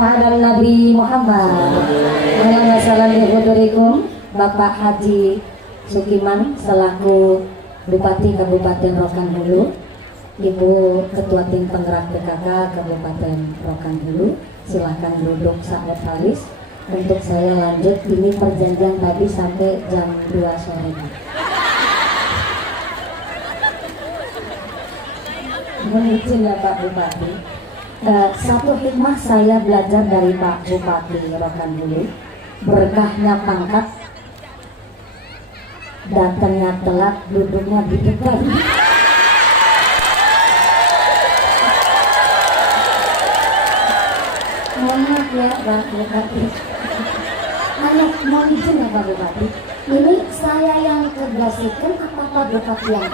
ala Nabi Muhammad. Assalamualaikum Bapak Haji Sukiman selaku Bupati Kabupaten Rokan Hulu, Ibu Ketua Tim Penggerak PKK Kabupaten Rokan Hulu, silahkan duduk saat halis. Untuk saya lanjut, ini perjanjian tadi sampai jam 2 sore. Mohon izin ya Pak Bupati. Satu hikmah saya belajar dari Pak Bupati Rokan Hulu, berkahnya pangkat, datangnya telat, duduknya di depan. Mohon maaf ya Pak Bupati. Mohon izin ya Pak Bupati. Ini saya yang kegasikan apa Pak Bupati yang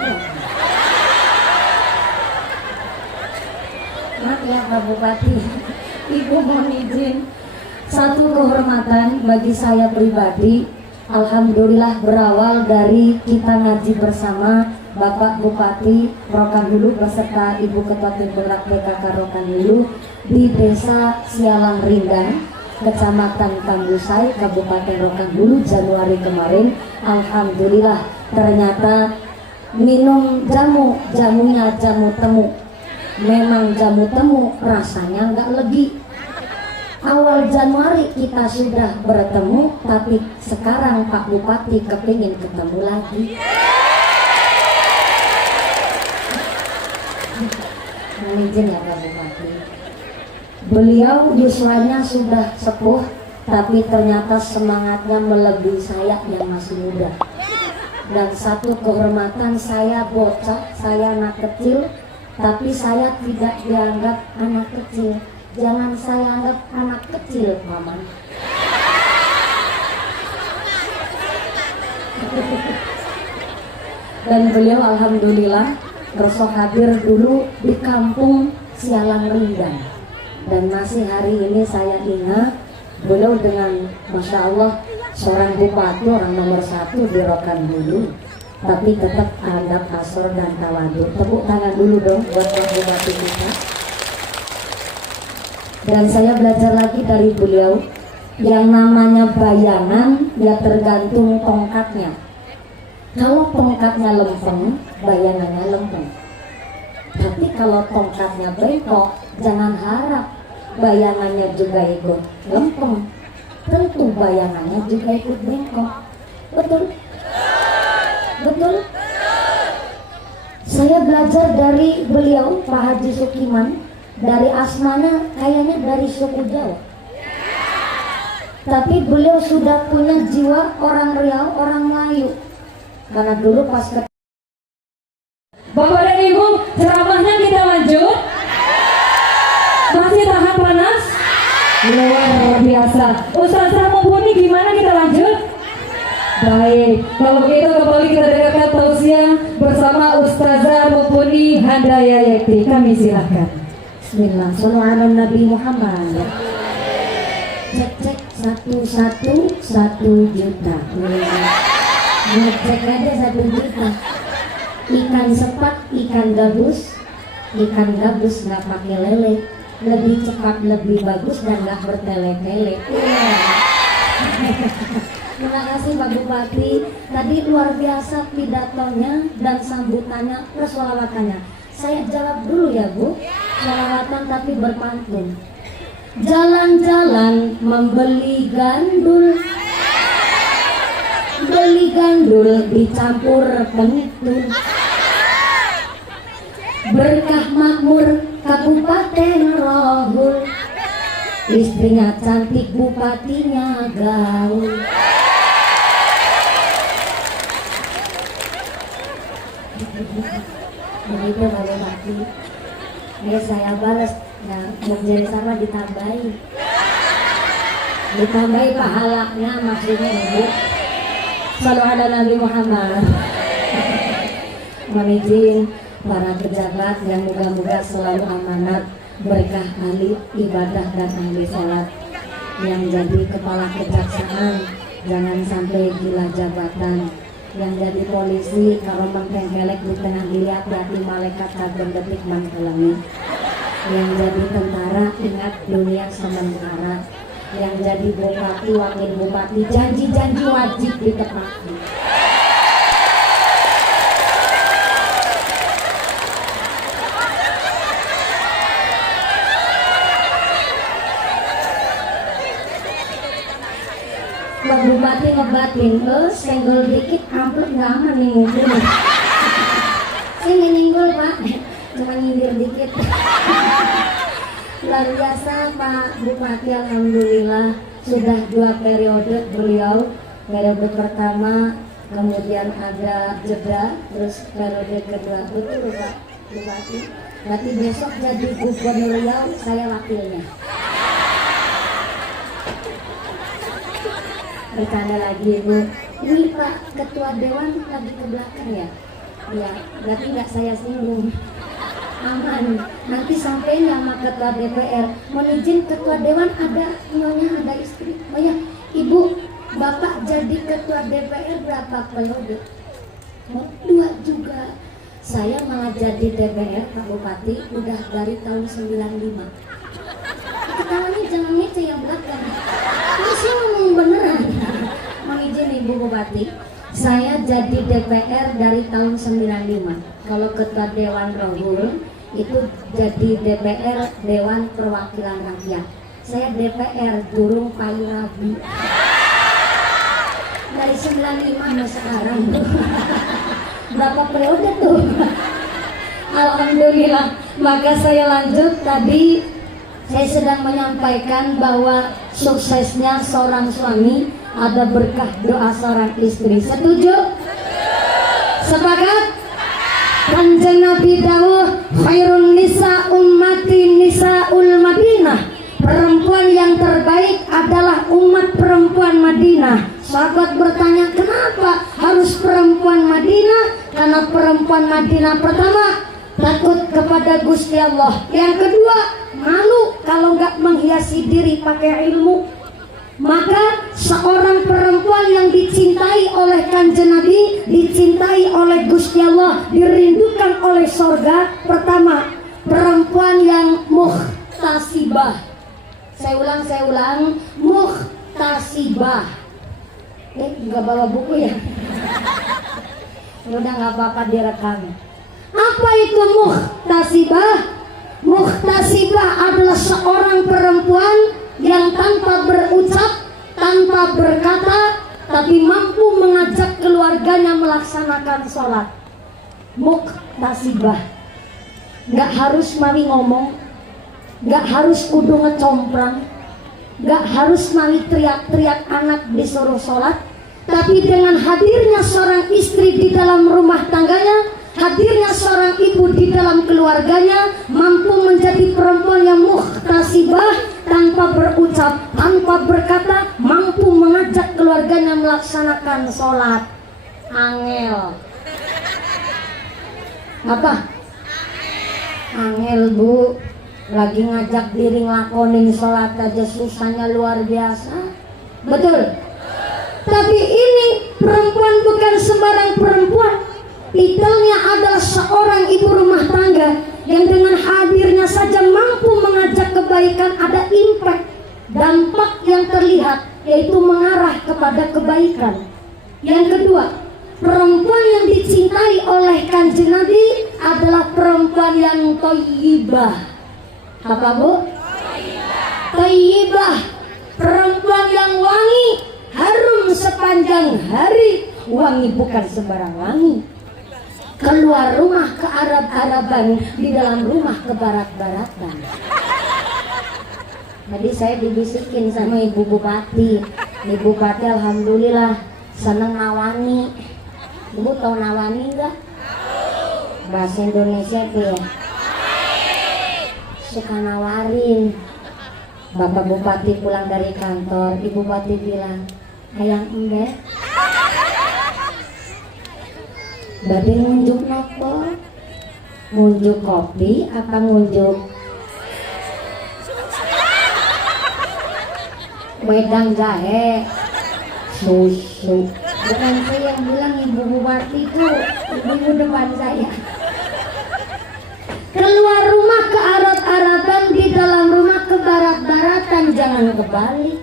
maaf ya Pak Bupati. Ibu mohon izin. Satu kehormatan bagi saya pribadi, alhamdulillah berawal dari kita ngaji bersama Bapak Bupati Rokan Hulu beserta Ibu Ketua Tim Penggerak PKK Rokan Hulu di Desa Sialang Rindang, Kecamatan Kambusai, Kabupaten Rokan Hulu Januari kemarin. Alhamdulillah ternyata minum jamunya jamu temu. Memang jamu temu rasanya nggak legi. Awal Januari kita sudah bertemu, tapi sekarang Pak Bupati kepingin ketemu lagi. Mohon izin ya Pak Bupati. Beliau yuswanya sudah sepuh, tapi ternyata semangatnya melebihi saya yang masih muda. Dan satu kehormatan, saya bocah, saya anak kecil, tapi saya tidak dianggap anak kecil. Jangan saya anggap anak kecil, Mama. Dan beliau alhamdulillah bersoh hadir dulu di kampung Sialang Rindang. Dan masih hari ini saya ingat beliau dengan Masya Allah seorang bupati, orang nomor 1 di Rokan Hulu, tapi tetap adab, asor dan tawadu. Tepuk tangan dulu dong buat Pak Bupati kita. Dan saya belajar lagi dari beliau, yang namanya bayangan ya tergantung tongkatnya. Kalau tongkatnya lempeng, bayangannya lempeng. Tapi kalau tongkatnya bengkok, jangan harap bayangannya juga ikut lempeng. Tentu bayangannya juga ikut bengkok. Betul? Betul? Saya belajar dari beliau, Pak Haji Sukiman. Dari asmanya kayaknya dari suku Jawa. Tapi beliau sudah punya jiwa orang Riau, orang Melayu. Karena dulu pas Bapak dan Ibu, ceramahnya kita lanjut. Masih tahan panas? Luar biasa. Ustazah Mumpuni gimana kita lanjut? Baik, kalau begitu kembali kita dengarkan tausiah bersama Ustazah Mumpuni Handaya Yekti. Kami silahkan. Bismillah, sallallahu ala Nabi Muhammad. Cek 1 juta. Ngecek aja 1 juta. Ikan sepat, ikan gabus nggak pakai lele, lebih cepat, lebih bagus dan nggak bertele-tele. Terima kasih Pak Bupati. Tadi luar biasa pidatonya dan sambutannya, persolawatannya. Saya jawab dulu ya Bu, sholawatan tapi berpantun. Jalan-jalan membeli gandul, beli gandul dicampur pentul. Berkah makmur Kabupaten Rohul, istrinya cantik, bupatinya gaul. Begitu boleh mati. Ya saya balas, nah menjadi sama ditambahi pahalanya, maksudnya Ibu. Sallallahu ala Nabi Muhammad. Mohon izin para pejabat yang moga-moga selalu amanat, berkah ahli ibadah dan ahli sholat. Yang jadi kepala kejaksaan jangan sampai gila jabatan. Yang jadi polisi kalau mengkelek di tengah dilihat hati malaikat kagem detik mangkelangnya. Yang jadi tentara ingat dunia sementara. Yang jadi bupati, wakil bupati, janji-janji wajib ditepati. Pak Bupati ngebatin, senggol dikit amplop nggak aman nih ngumpul. Saya nggak nyenggol Pak, cuma nyindir dikit. Luar biasa Pak Bupati, alhamdulillah sudah 2 periode beliau. Periode pertama, kemudian ada jeda, terus periode kedua. Betul Pak Bupati. Berarti besok jadi gubernur Riau, saya wakilnya. Bercanda lagi Bu. Ini Pak Ketua Dewan lagi ke belakang ya? Ya, berarti nggak saya singgung. Aman. Nanti sampein sama Ketua DPR. Mohon izin Ketua Dewan ada nyonya, ada istri. Oh ya, Ibu, Bapak jadi Ketua DPR berapa periode? Oh, 2 juga. Saya malah jadi DPR Pak Bupati udah dari tahun 95. Ketawanya jangan ngece yang belakang. Ini sih ngomong beneran. Mohon izin Ibu Bupati, saya jadi DPR dari tahun 95. Kalau Ketua Dewan Rohul itu jadi DPR Dewan Perwakilan Rakyat. Saya DPR Durung Payu Rabi. Dari 95 sampai sekarang. Berapa periode tuh? Alhamdulillah. Maka saya lanjut tadi. Saya sedang menyampaikan bahwa suksesnya seorang suami ada berkah doa seorang istri. Setuju? Sepakat? Kanjeng Nabi dawuh, khairun nisa ummati nisaul Madinah. Perempuan yang terbaik adalah umat perempuan Madinah. Sahabat bertanya, kenapa harus perempuan Madinah? Karena perempuan Madinah pertama takut kepada Gusti Allah. Yang kedua, malu kalau nggak menghiasi diri pakai ilmu. Maka seorang perempuan yang dicintai oleh Kanjeng Nabi, dicintai oleh Gusti Allah, dirindukan oleh sorga. Pertama, perempuan yang muhtasibah. Saya ulang, muhtasibah. Nggak bawa buku ya? Udah nggak apa-apa direkam. Apa itu muhtasibah? Muhtasibah adalah seorang perempuan yang tanpa berucap, tanpa berkata, tapi mampu mengajak keluarganya melaksanakan sholat. Muhtasibah. Gak harus mami ngomong, gak harus kudu ngecomprang, gak harus mami teriak-teriak anak disuruh sholat, tapi dengan hadirnya seorang istri di dalam rumah tangganya, hadirnya seorang ibu di dalam keluarganya, mampu menjadi perempuan yang muhtasibah, tanpa berucap, tanpa berkata, mampu mengajak keluarganya melaksanakan sholat. Angel. Apa? Angel Bu. Lagi ngajak diri ngelakonin sholat aja susahnya luar biasa. Betul? Tapi ini perempuan bukan sembarang perempuan. Titelnya adalah seorang ibu rumah tangga yang dengan hadirnya saja mampu mengajak kebaikan, ada impact, dampak yang terlihat, yaitu mengarah kepada kebaikan. Yang kedua, perempuan yang dicintai oleh Kanjeng Nabi adalah perempuan yang thayyibah. Apa Bu? Thayyibah. Perempuan yang wangi, harum sepanjang hari. Wangi bukan sembarang wangi. Keluar rumah ke Arab-Araban, di dalam rumah ke Barat-Baratan. Tadi saya dibisikin sama Ibu Bupati. Ibu Bupati alhamdulillah seneng nawani. Ibu tahu nawani enggak? Bahasa Indonesia tuh ya. Suka nawarin. Bapak Bupati pulang dari kantor, Ibu Bupati bilang, "Hayang embek, Bade ngunjuk nopo? Ngunjuk kopi apa ngunjuk wedang jahe susu?" Bukan saya yang bilang, Ibu Bupati itu ibu depan saya. Keluar rumah ke Arab-Arab muslimatan jangan kebalik.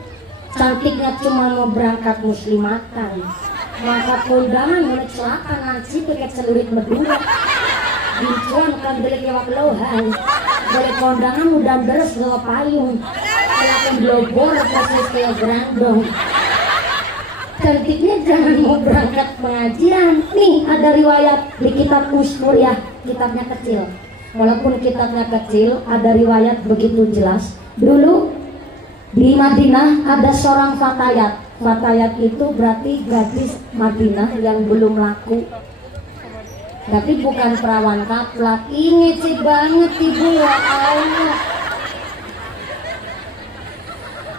Cantiknya cuma mau berangkat muslimatan, maka kondangan mulai celaka nanti pakai celurit medula. Bincuan kan beli kewak lohan, beli kondangan udah deres gawa payung, kelakan blobor kasih kayak grandong. Cantiknya jangan mau berangkat pengajian. Nih ada riwayat di kitab Usmur ya, kitabnya kecil. Walaupun kitabnya kecil, ada riwayat begitu jelas. Dulu di Madinah ada seorang fatayat. Fatayat itu berarti gadis Madinah yang belum laku. Tapi bukan perawan kaplak. Ini ngece banget ibu ya Allah.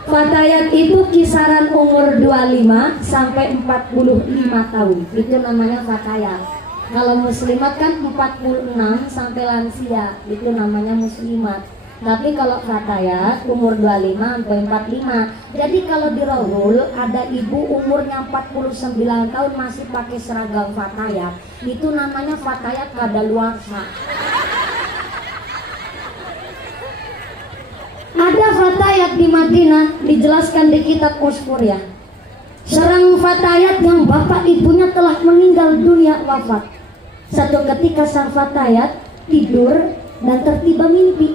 Fatayat itu kisaran umur 25 sampai 45 tahun. Itu namanya fatayat. Kalau muslimat kan 46 sampai lansia. Itu namanya muslimat. Tapi kalau fatayat umur 25 sampai 45. Jadi kalau di Rawul ada ibu umurnya 49 tahun masih pakai seragam fatayat. Itu namanya fatayat kadaluarsa. Ada fatayat di Madinah, dijelaskan di kitab Usfur ya. Seorang fatayat yang bapak ibunya telah meninggal dunia wafat. Satu ketika sang fatayat tidur dan tertiba mimpi.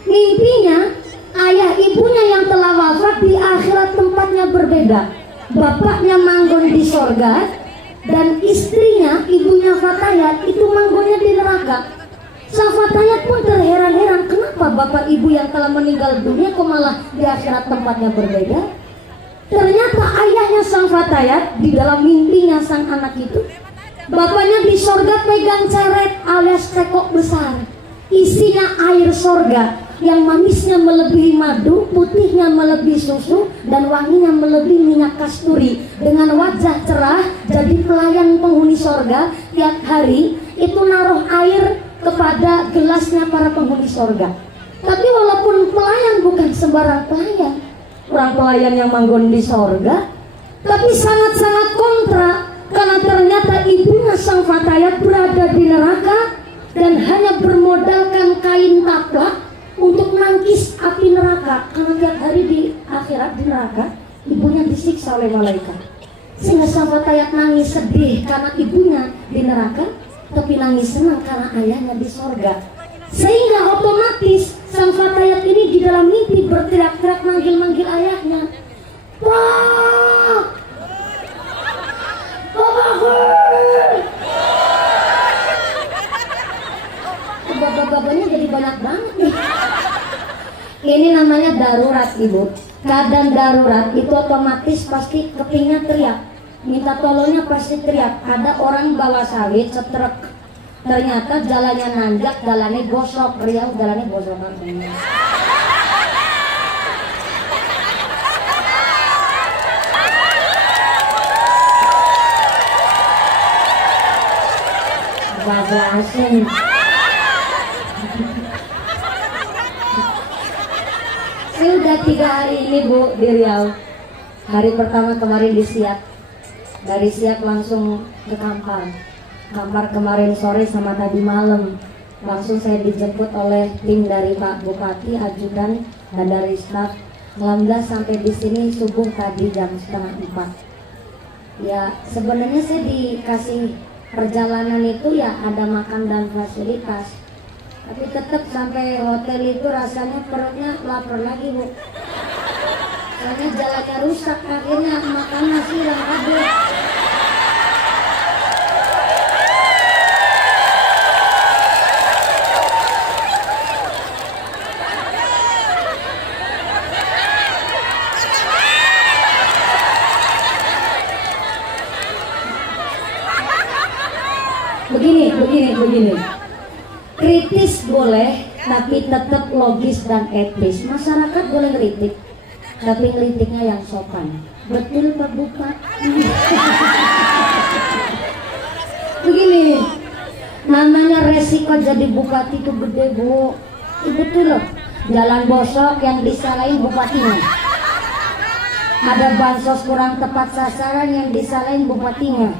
Mimpinya ayah ibunya yang telah wafat di akhirat tempatnya berbeda. Bapaknya manggon di sorga dan istrinya ibunya fatayat itu manggonnya di neraka. Sang fatayat pun terheran-heran, kenapa bapak ibu yang telah meninggal dunia kok malah di akhirat tempatnya berbeda? Ternyata ayahnya sang fatayat di dalam mimpinya sang anak itu, bapaknya di sorga pegang ceret alias tekok besar, isinya air sorga yang manisnya melebihi madu, putihnya melebihi susu, dan wanginya melebihi minyak kasturi. Dengan wajah cerah, jadi pelayan penghuni sorga, tiap hari itu naruh air kepada gelasnya para penghuni sorga. Tapi walaupun pelayan bukan sembarang pelayan, orang pelayan yang manggon di sorga, tapi sangat-sangat kontra, karena ternyata ibunya sang fatayat berada di neraka dan hanya bermodalkan kain taplak untuk menangkis api neraka. Karena tiap hari di akhirat di neraka ibunya disiksa oleh malaikat, sehingga sang fatayat nangis sedih karena ibunya di neraka, tapi nangis senang karena ayahnya di sorga. Sehingga otomatis sang fatayat ini di dalam mimpi berteriak-teriak manggil-manggil ayahnya. Pak! Bapak-bapaknya jadi banyak banget nih. Ini namanya darurat ibu. Keadaan darurat itu otomatis pasti kepingnya teriak, minta tolongnya pasti teriak. Ada orang bawa sawit setrek, ternyata jalannya nanjak, jalannya gosok. Riau jalannya gosok banget. Bablasin. Saya udah 3 hari ini bu di Riau. Hari pertama kemarin di Siak. Dari Siak langsung ke Kampar. Kampar kemarin sore sama tadi malam. Langsung saya dijemput oleh tim dari Pak Bupati, ajudan, dan dari staf. Alhamdulillah sampai di sini subuh tadi jam 3:30. Ya sebenarnya saya dikasih perjalanan itu ya ada makan dan fasilitas. Tapi tetap sampai hotel itu rasanya perutnya lapar lagi bu. Soalnya jalannya rusak, akhirnya makan nasi dan kabur. Begini. Kritis boleh, tapi tetap logis dan etis. Masyarakat boleh kritik, tapi kritiknya yang sopan. Betul Pak Bupati. Begini, namanya resiko jadi bupati itu gede bu. Betul loh. Jalan bosok yang disalahin bupatinya. Ada bansos kurang tepat sasaran yang disalahin bupatinya.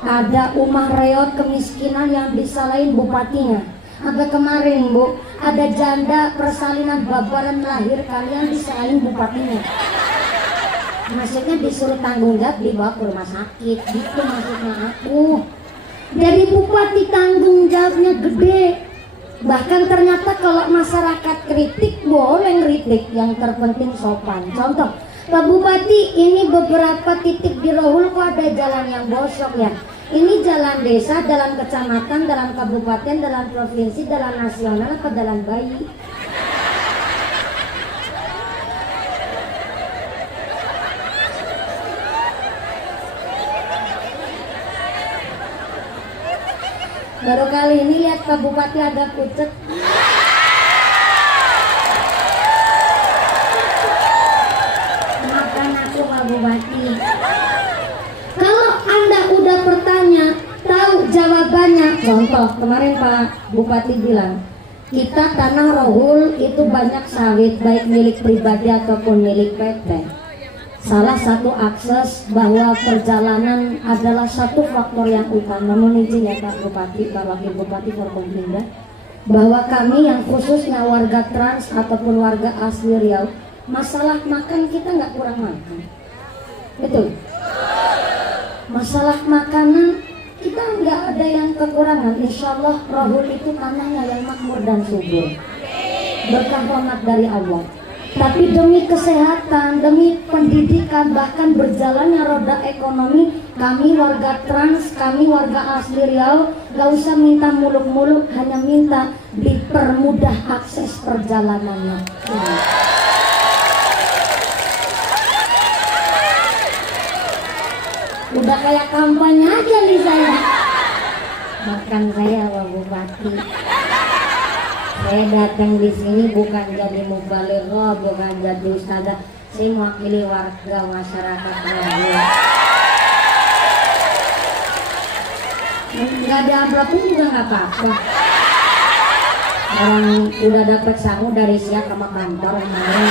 Ada rumah reot kemiskinan yang disalahin bupatinya. Sampai kemarin bu, ada janda persalinan babaran lahir kalian disalahin bupatinya. Maksudnya disuruh tanggung jawab dibawa ke rumah sakit gitu maksudnya aku. Jadi bupati tanggung jawabnya gede. Bahkan ternyata kalau masyarakat kritik boleh kritik, yang terpenting sopan. Contoh, Pak Bupati, ini beberapa titik di Rohul kok ada jalan yang bosok ya. Ini jalan desa, jalan kecamatan, jalan kabupaten, jalan provinsi, jalan nasional, apa jalan bayi? Baru kali ini lihat Pak Bupati agak pucet. Maafkan aku Pak Bupati. Kalau Anda udah bertanya, tahu jawabannya. Contoh, kemarin Pak Bupati bilang, kita tanah Rohul itu banyak sawit, baik milik pribadi ataupun milik PT. Salah satu akses bahwa perjalanan adalah satu faktor yang utama. Mohon izin ya Pak Bupati, Pak Wakil Bupati Forkompinda, bahwa kami yang khususnya warga trans ataupun warga asli Riau, masalah makan kita nggak kurang makan. Betul. Masalah makanan kita nggak ada yang kekurangan. Insya Allah Rohul itu tanahnya yang makmur dan subur, berkah rahmat dari Allah. Tapi demi kesehatan, demi pendidikan, bahkan berjalannya roda ekonomi, kami warga trans, kami warga asli Riau gak usah minta muluk-muluk, hanya minta dipermudah akses perjalanannya. Udah kayak kampanye aja nih saya. Bahkan saya Pak Bupati, saya datang di sini bukan jadi mubalighoh, bukan jadi ustazah. Saya mewakili warga masyarakat Rohul. Nggak ada apapun juga nggak apa-apa. Orang udah dapat sangu dari siap sama kantor kemarin.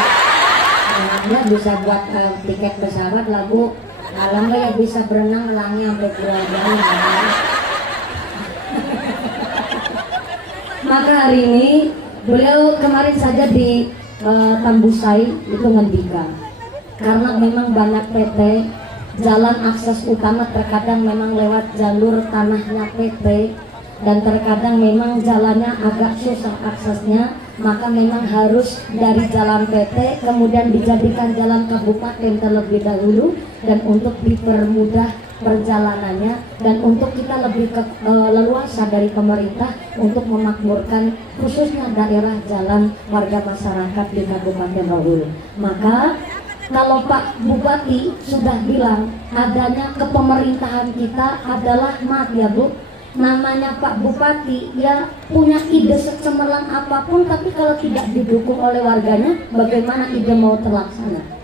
Alhamdulillah bisa buat tiket pesawat, lagu alhamdulillah bisa berenang melangnya sampai Pulau Jawa. Maka hari ini beliau kemarin saja di Tambusai itu ngendikan, karena memang banyak PT, jalan akses utama terkadang memang lewat jalur tanahnya PT, dan terkadang memang jalannya agak susah aksesnya, maka memang harus dari jalan PT kemudian dijadikan jalan kabupaten terlebih dahulu, dan untuk dipermudah perjalanannya dan untuk kita lebih leluasa dari pemerintah untuk memakmurkan khususnya daerah jalan warga masyarakat di Kabupaten Rohul. Maka kalau Pak Bupati sudah bilang adanya kepemerintahan kita adalah, maaf ya Bu, namanya Pak Bupati ya punya ide secemerlang apapun, tapi kalau tidak didukung oleh warganya, bagaimana ide mau terlaksana?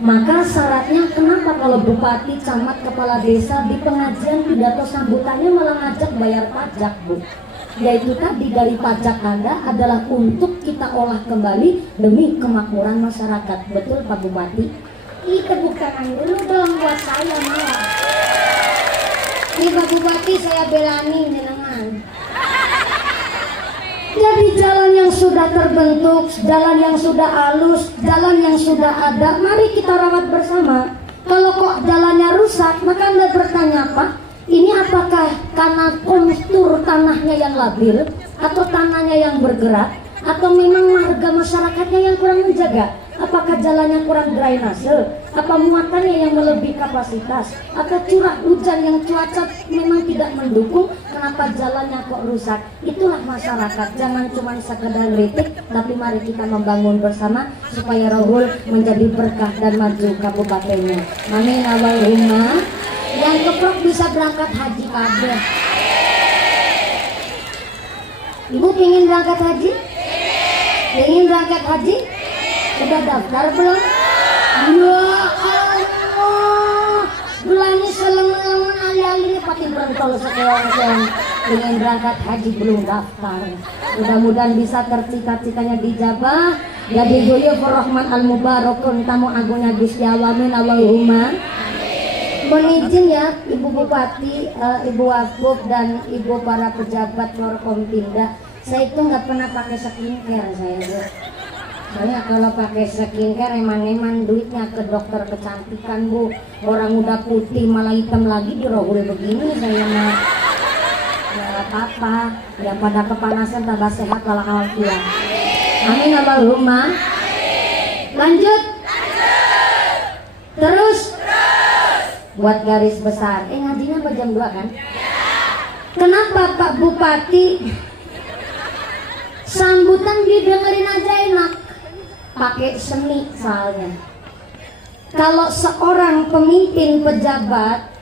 Maka syaratnya kenapa kalau bupati, camat, kepala desa di pengajian pidato sambutannya malah ngajak bayar pajak Bu? Yaitu tadi dari pajak Anda adalah untuk kita olah kembali demi kemakmuran masyarakat. Betul Pak Bupati? Ini tepuk tangan dulu dong buat saya malah. Ini Pak Bupati saya belani dengan. Jadi jalan yang sudah terbentuk, jalan yang sudah halus, jalan yang sudah ada, mari kita rawat bersama. Kalau kok jalannya rusak, maka Anda bertanya apa? Ini apakah karena kontur tanahnya yang labil, atau tanahnya yang bergerak, atau memang warga masyarakatnya yang kurang menjaga? Apakah jalannya kurang drainase? Apa muatannya yang melebihi kapasitas? Atau curah hujan yang cuaca memang tidak mendukung? Kenapa jalannya kok rusak? Itulah masyarakat. Jangan cuma sekedar kritik, tapi mari kita membangun bersama supaya Rohul menjadi berkah dan maju kabupatennya. Amin Allahumma. Yang keprok bisa berangkat haji kabeh. Ibu ingin berangkat haji? Ingin berangkat haji? Sudah daftar belum? Ya Allah, belanja seleng-lengan ali-ali pakai berentol sekeong-keong. Ingin berangkat haji belum daftar. Mudah-mudahan bisa tercita-citanya dijabah. Jadi Duyuf Rahman Al-Mubarakun tamu agungnya Gusti Allah. Amin Allahumma. Mohon izin ya Ibu Bupati, Ibu Wakuf dan Ibu para pejabat Forkompinda. Saya itu nggak pernah pakai skincare saya Bu. Saya kalau pakai skincare eman-eman duitnya ke dokter kecantikan Bu. Orang udah putih malah hitam lagi di rohul begini saya mah. Ya apa-apa, ya pada kepanasan tambah sehat walafiat. Amin Allahumma. Lanjut. Terus. Buat garis besar. Ngajinya jam 2 kan? Kenapa Pak Bupati sambutan didengerin aja enak? Pakai seni soalnya. Kalau seorang pemimpin pejabat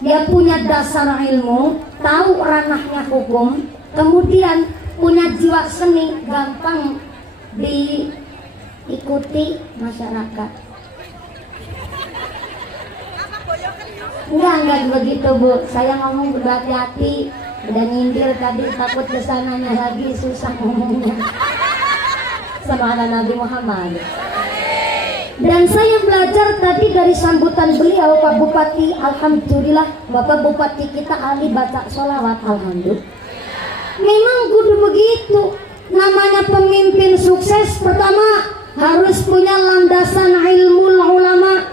dia punya dasar ilmu, tahu ranahnya hukum, kemudian punya jiwa seni, gampang diikuti masyarakat. Enggak begitu Bu. Saya ngomong berhati-hati, udah nyindir tadi takut kesananya lagi susah ngomongnya. Sama ala Nabi Muhammad. Dan saya belajar tadi dari sambutan beliau Pak Bupati. Alhamdulillah Bapak Bupati kita ahli baca sholawat. Alhamdulillah. Memang kudu begitu. Namanya pemimpin sukses pertama harus punya landasan ilmu ulama.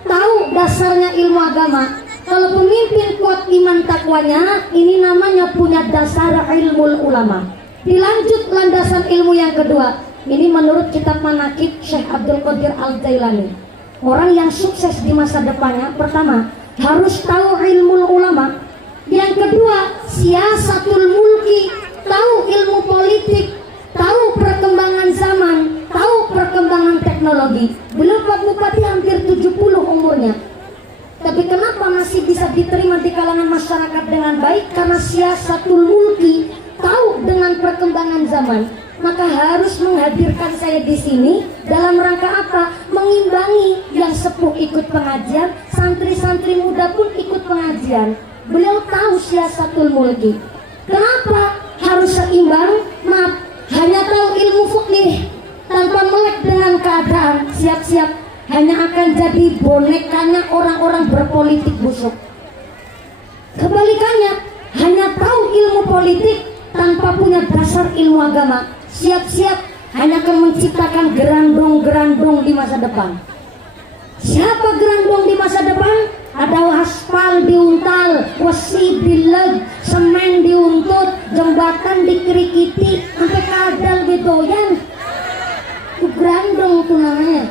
Tahu dasarnya ilmu agama. Kalau pemimpin kuat iman takwanya, ini namanya punya dasar ilmu ulama. Dilanjut landasan ilmu yang kedua. Ini menurut kitab Manaqib Syekh Abdul Qadir Al-Jailani. Orang yang sukses di masa depannya, pertama harus tahu ilmu ulama. Yang kedua, siasatul mulki, tahu ilmu politik, tahu perkembangan zaman, tahu perkembangan teknologi. Beliau Pak Bupati hampir 70 umurnya. Tapi kenapa masih bisa diterima di kalangan masyarakat dengan baik? Karena siasatul mulki, tahu dengan perkembangan zaman. Maka harus menghadirkan saya di sini dalam rangka apa? Mengimbangi yang sepuh ikut pengajian, santri-santri muda pun ikut pengajian. Beliau tahu siasatul mulki. Kenapa harus seimbang? Maaf, hanya tahu ilmu fikih tanpa melek dengan keadaan, siap-siap hanya akan jadi bonekanya orang-orang berpolitik busuk. Kebalikannya, hanya tahu ilmu politik tanpa punya dasar ilmu agama, siap-siap hanya akan menciptakan gerandong-gerandong di masa depan. Siapa gerandong di masa depan? Ada aspal diuntal, wesi bileg, semen diuntut, jembatan dikerikiti, sampai kadal gitu ya. Itu gerandong tuh namanya.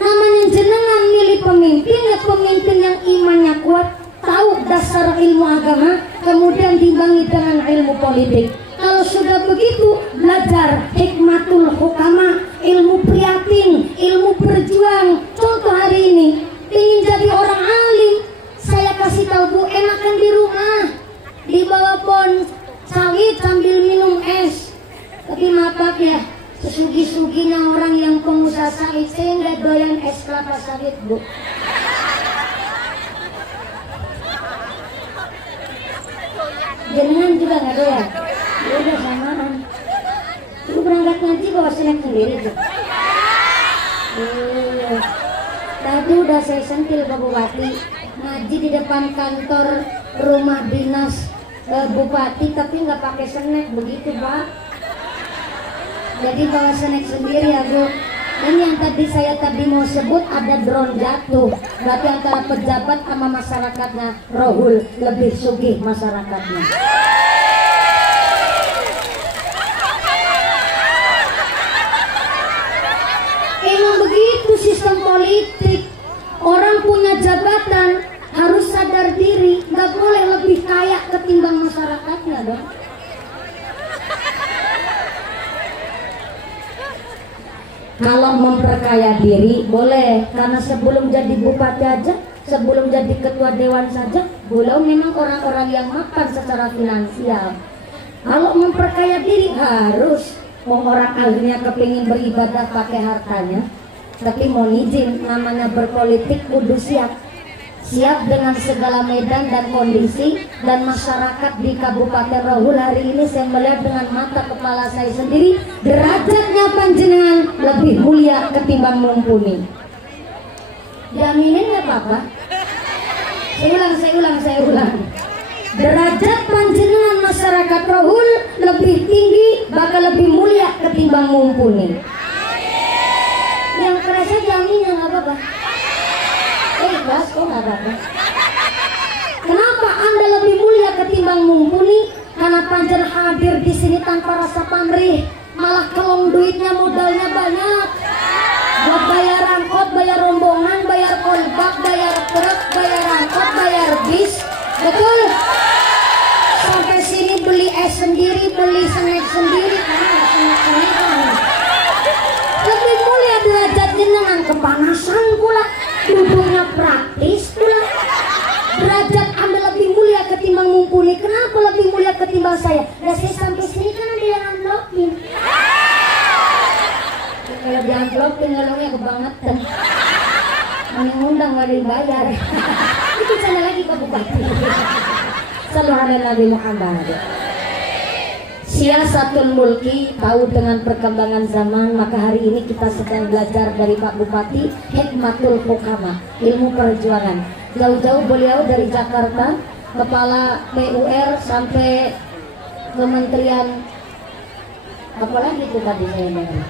Namanya jenengan milih pemimpin, ya pemimpin yang imannya kuat, tahu dasar ilmu agama, kemudian diimbangi dengan ilmu politik. Kalau sudah begitu, belajar hikmatul hukama, ilmu prihatin, ilmu berjuang. Contoh hari ini, ingin jadi orang alim, saya kasih tahu Bu, enakan di rumah, di bawah pohon sawit sambil minum es. Tapi maaf ya, sesugi-suginya orang yang pengusaha sawit, saya nggak doyan es kelapa sawit Bu. Jenengan juga nggak doyan? Ya udah samaan. Lu berangkat ngaji bawa snack sendiri tuh. Tadi udah saya sentil Pak Bupati ngaji di depan kantor rumah dinas Bupati, tapi nggak pakai snack begitu Pak. Jadi bawa snack sendiri ya Bu. Dan yang tadi saya mau sebut ada drone jatuh. Berarti antara pejabat sama masyarakatnya rohul lebih sugih masyarakatnya. Emang begitu sistem politik. Orang punya jabatan harus sadar diri, nggak boleh lebih kaya ketimbang masyarakatnya dong. Kalau memperkaya diri boleh, karena sebelum jadi bupati aja, sebelum jadi ketua dewan saja, beliau memang orang-orang yang mapan secara finansial. Kalau memperkaya diri harus, orang akhirnya kepingin beribadah pakai hartanya, tapi mau izin, namanya berpolitik kudu siap. Siap dengan segala medan dan kondisi. Dan masyarakat di Kabupaten Rohul hari ini saya melihat dengan mata kepala saya sendiri, derajatnya panjenengan lebih mulia ketimbang mumpuni. Jaminin nggak apa-apa? Saya ulang. Derajat panjenengan masyarakat Harokat rohul lebih tinggi, bakal lebih mulia ketimbang mumpuni. Yang keras aja aminnya nggak apa-apa. Ikhlas kok nggak apa-apa. Kenapa Anda lebih mulia ketimbang mumpuni? Karena panjen hadir di sini tanpa rasa pamrih, malah kelong duitnya, modalnya banyak. Buat bayar angkot, bayar rombongan, bayar kolbak, bayar truk, bayar angkot, bayar bis. Betul? Sampai sini beli es sendiri, beli snack sendiri, karena snack-snackan. Lebih mulia derajatnya dengan kepanasan pula, duduknya praktis pula. Derajat Anda lebih mulia ketimbang mumpuni. Kenapa lebih mulia ketimbang saya? Ya saya sampai sini kan ada yang amplopin. Kalau di amplopin ngelongnya kebangetan. Mengundang nggak dibayar. Itu sana lagi Pak Bupati. Sallallahu alaihi Nabi Muhammad. Siasatul mulki, tahu dengan perkembangan zaman, maka hari ini kita sedang belajar dari Pak Bupati hikmatul hukama, ilmu perjuangan. Jauh-jauh beliau dari Jakarta, kepala PUR sampai Kementerian apalagi itu tadi saya dengar.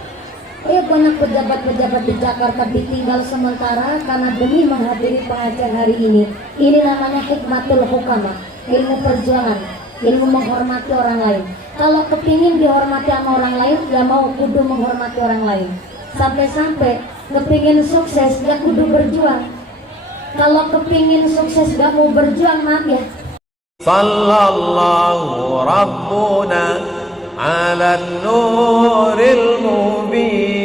Banyak pejabat-pejabat di Jakarta ditinggal sementara karena demi menghadiri pengajian hari ini. Ini namanya hikmatul hukama, ilmu perjuangan, ilmu menghormati orang lain. Kalau kepingin dihormati sama orang lain, ya mau kudu menghormati orang lain. Sampai-sampai kepingin sukses, ya kudu berjuang. Kalau kepingin sukses gak mau berjuang, maaf ya. Sallallahu Rabbuna ala nuril mubin.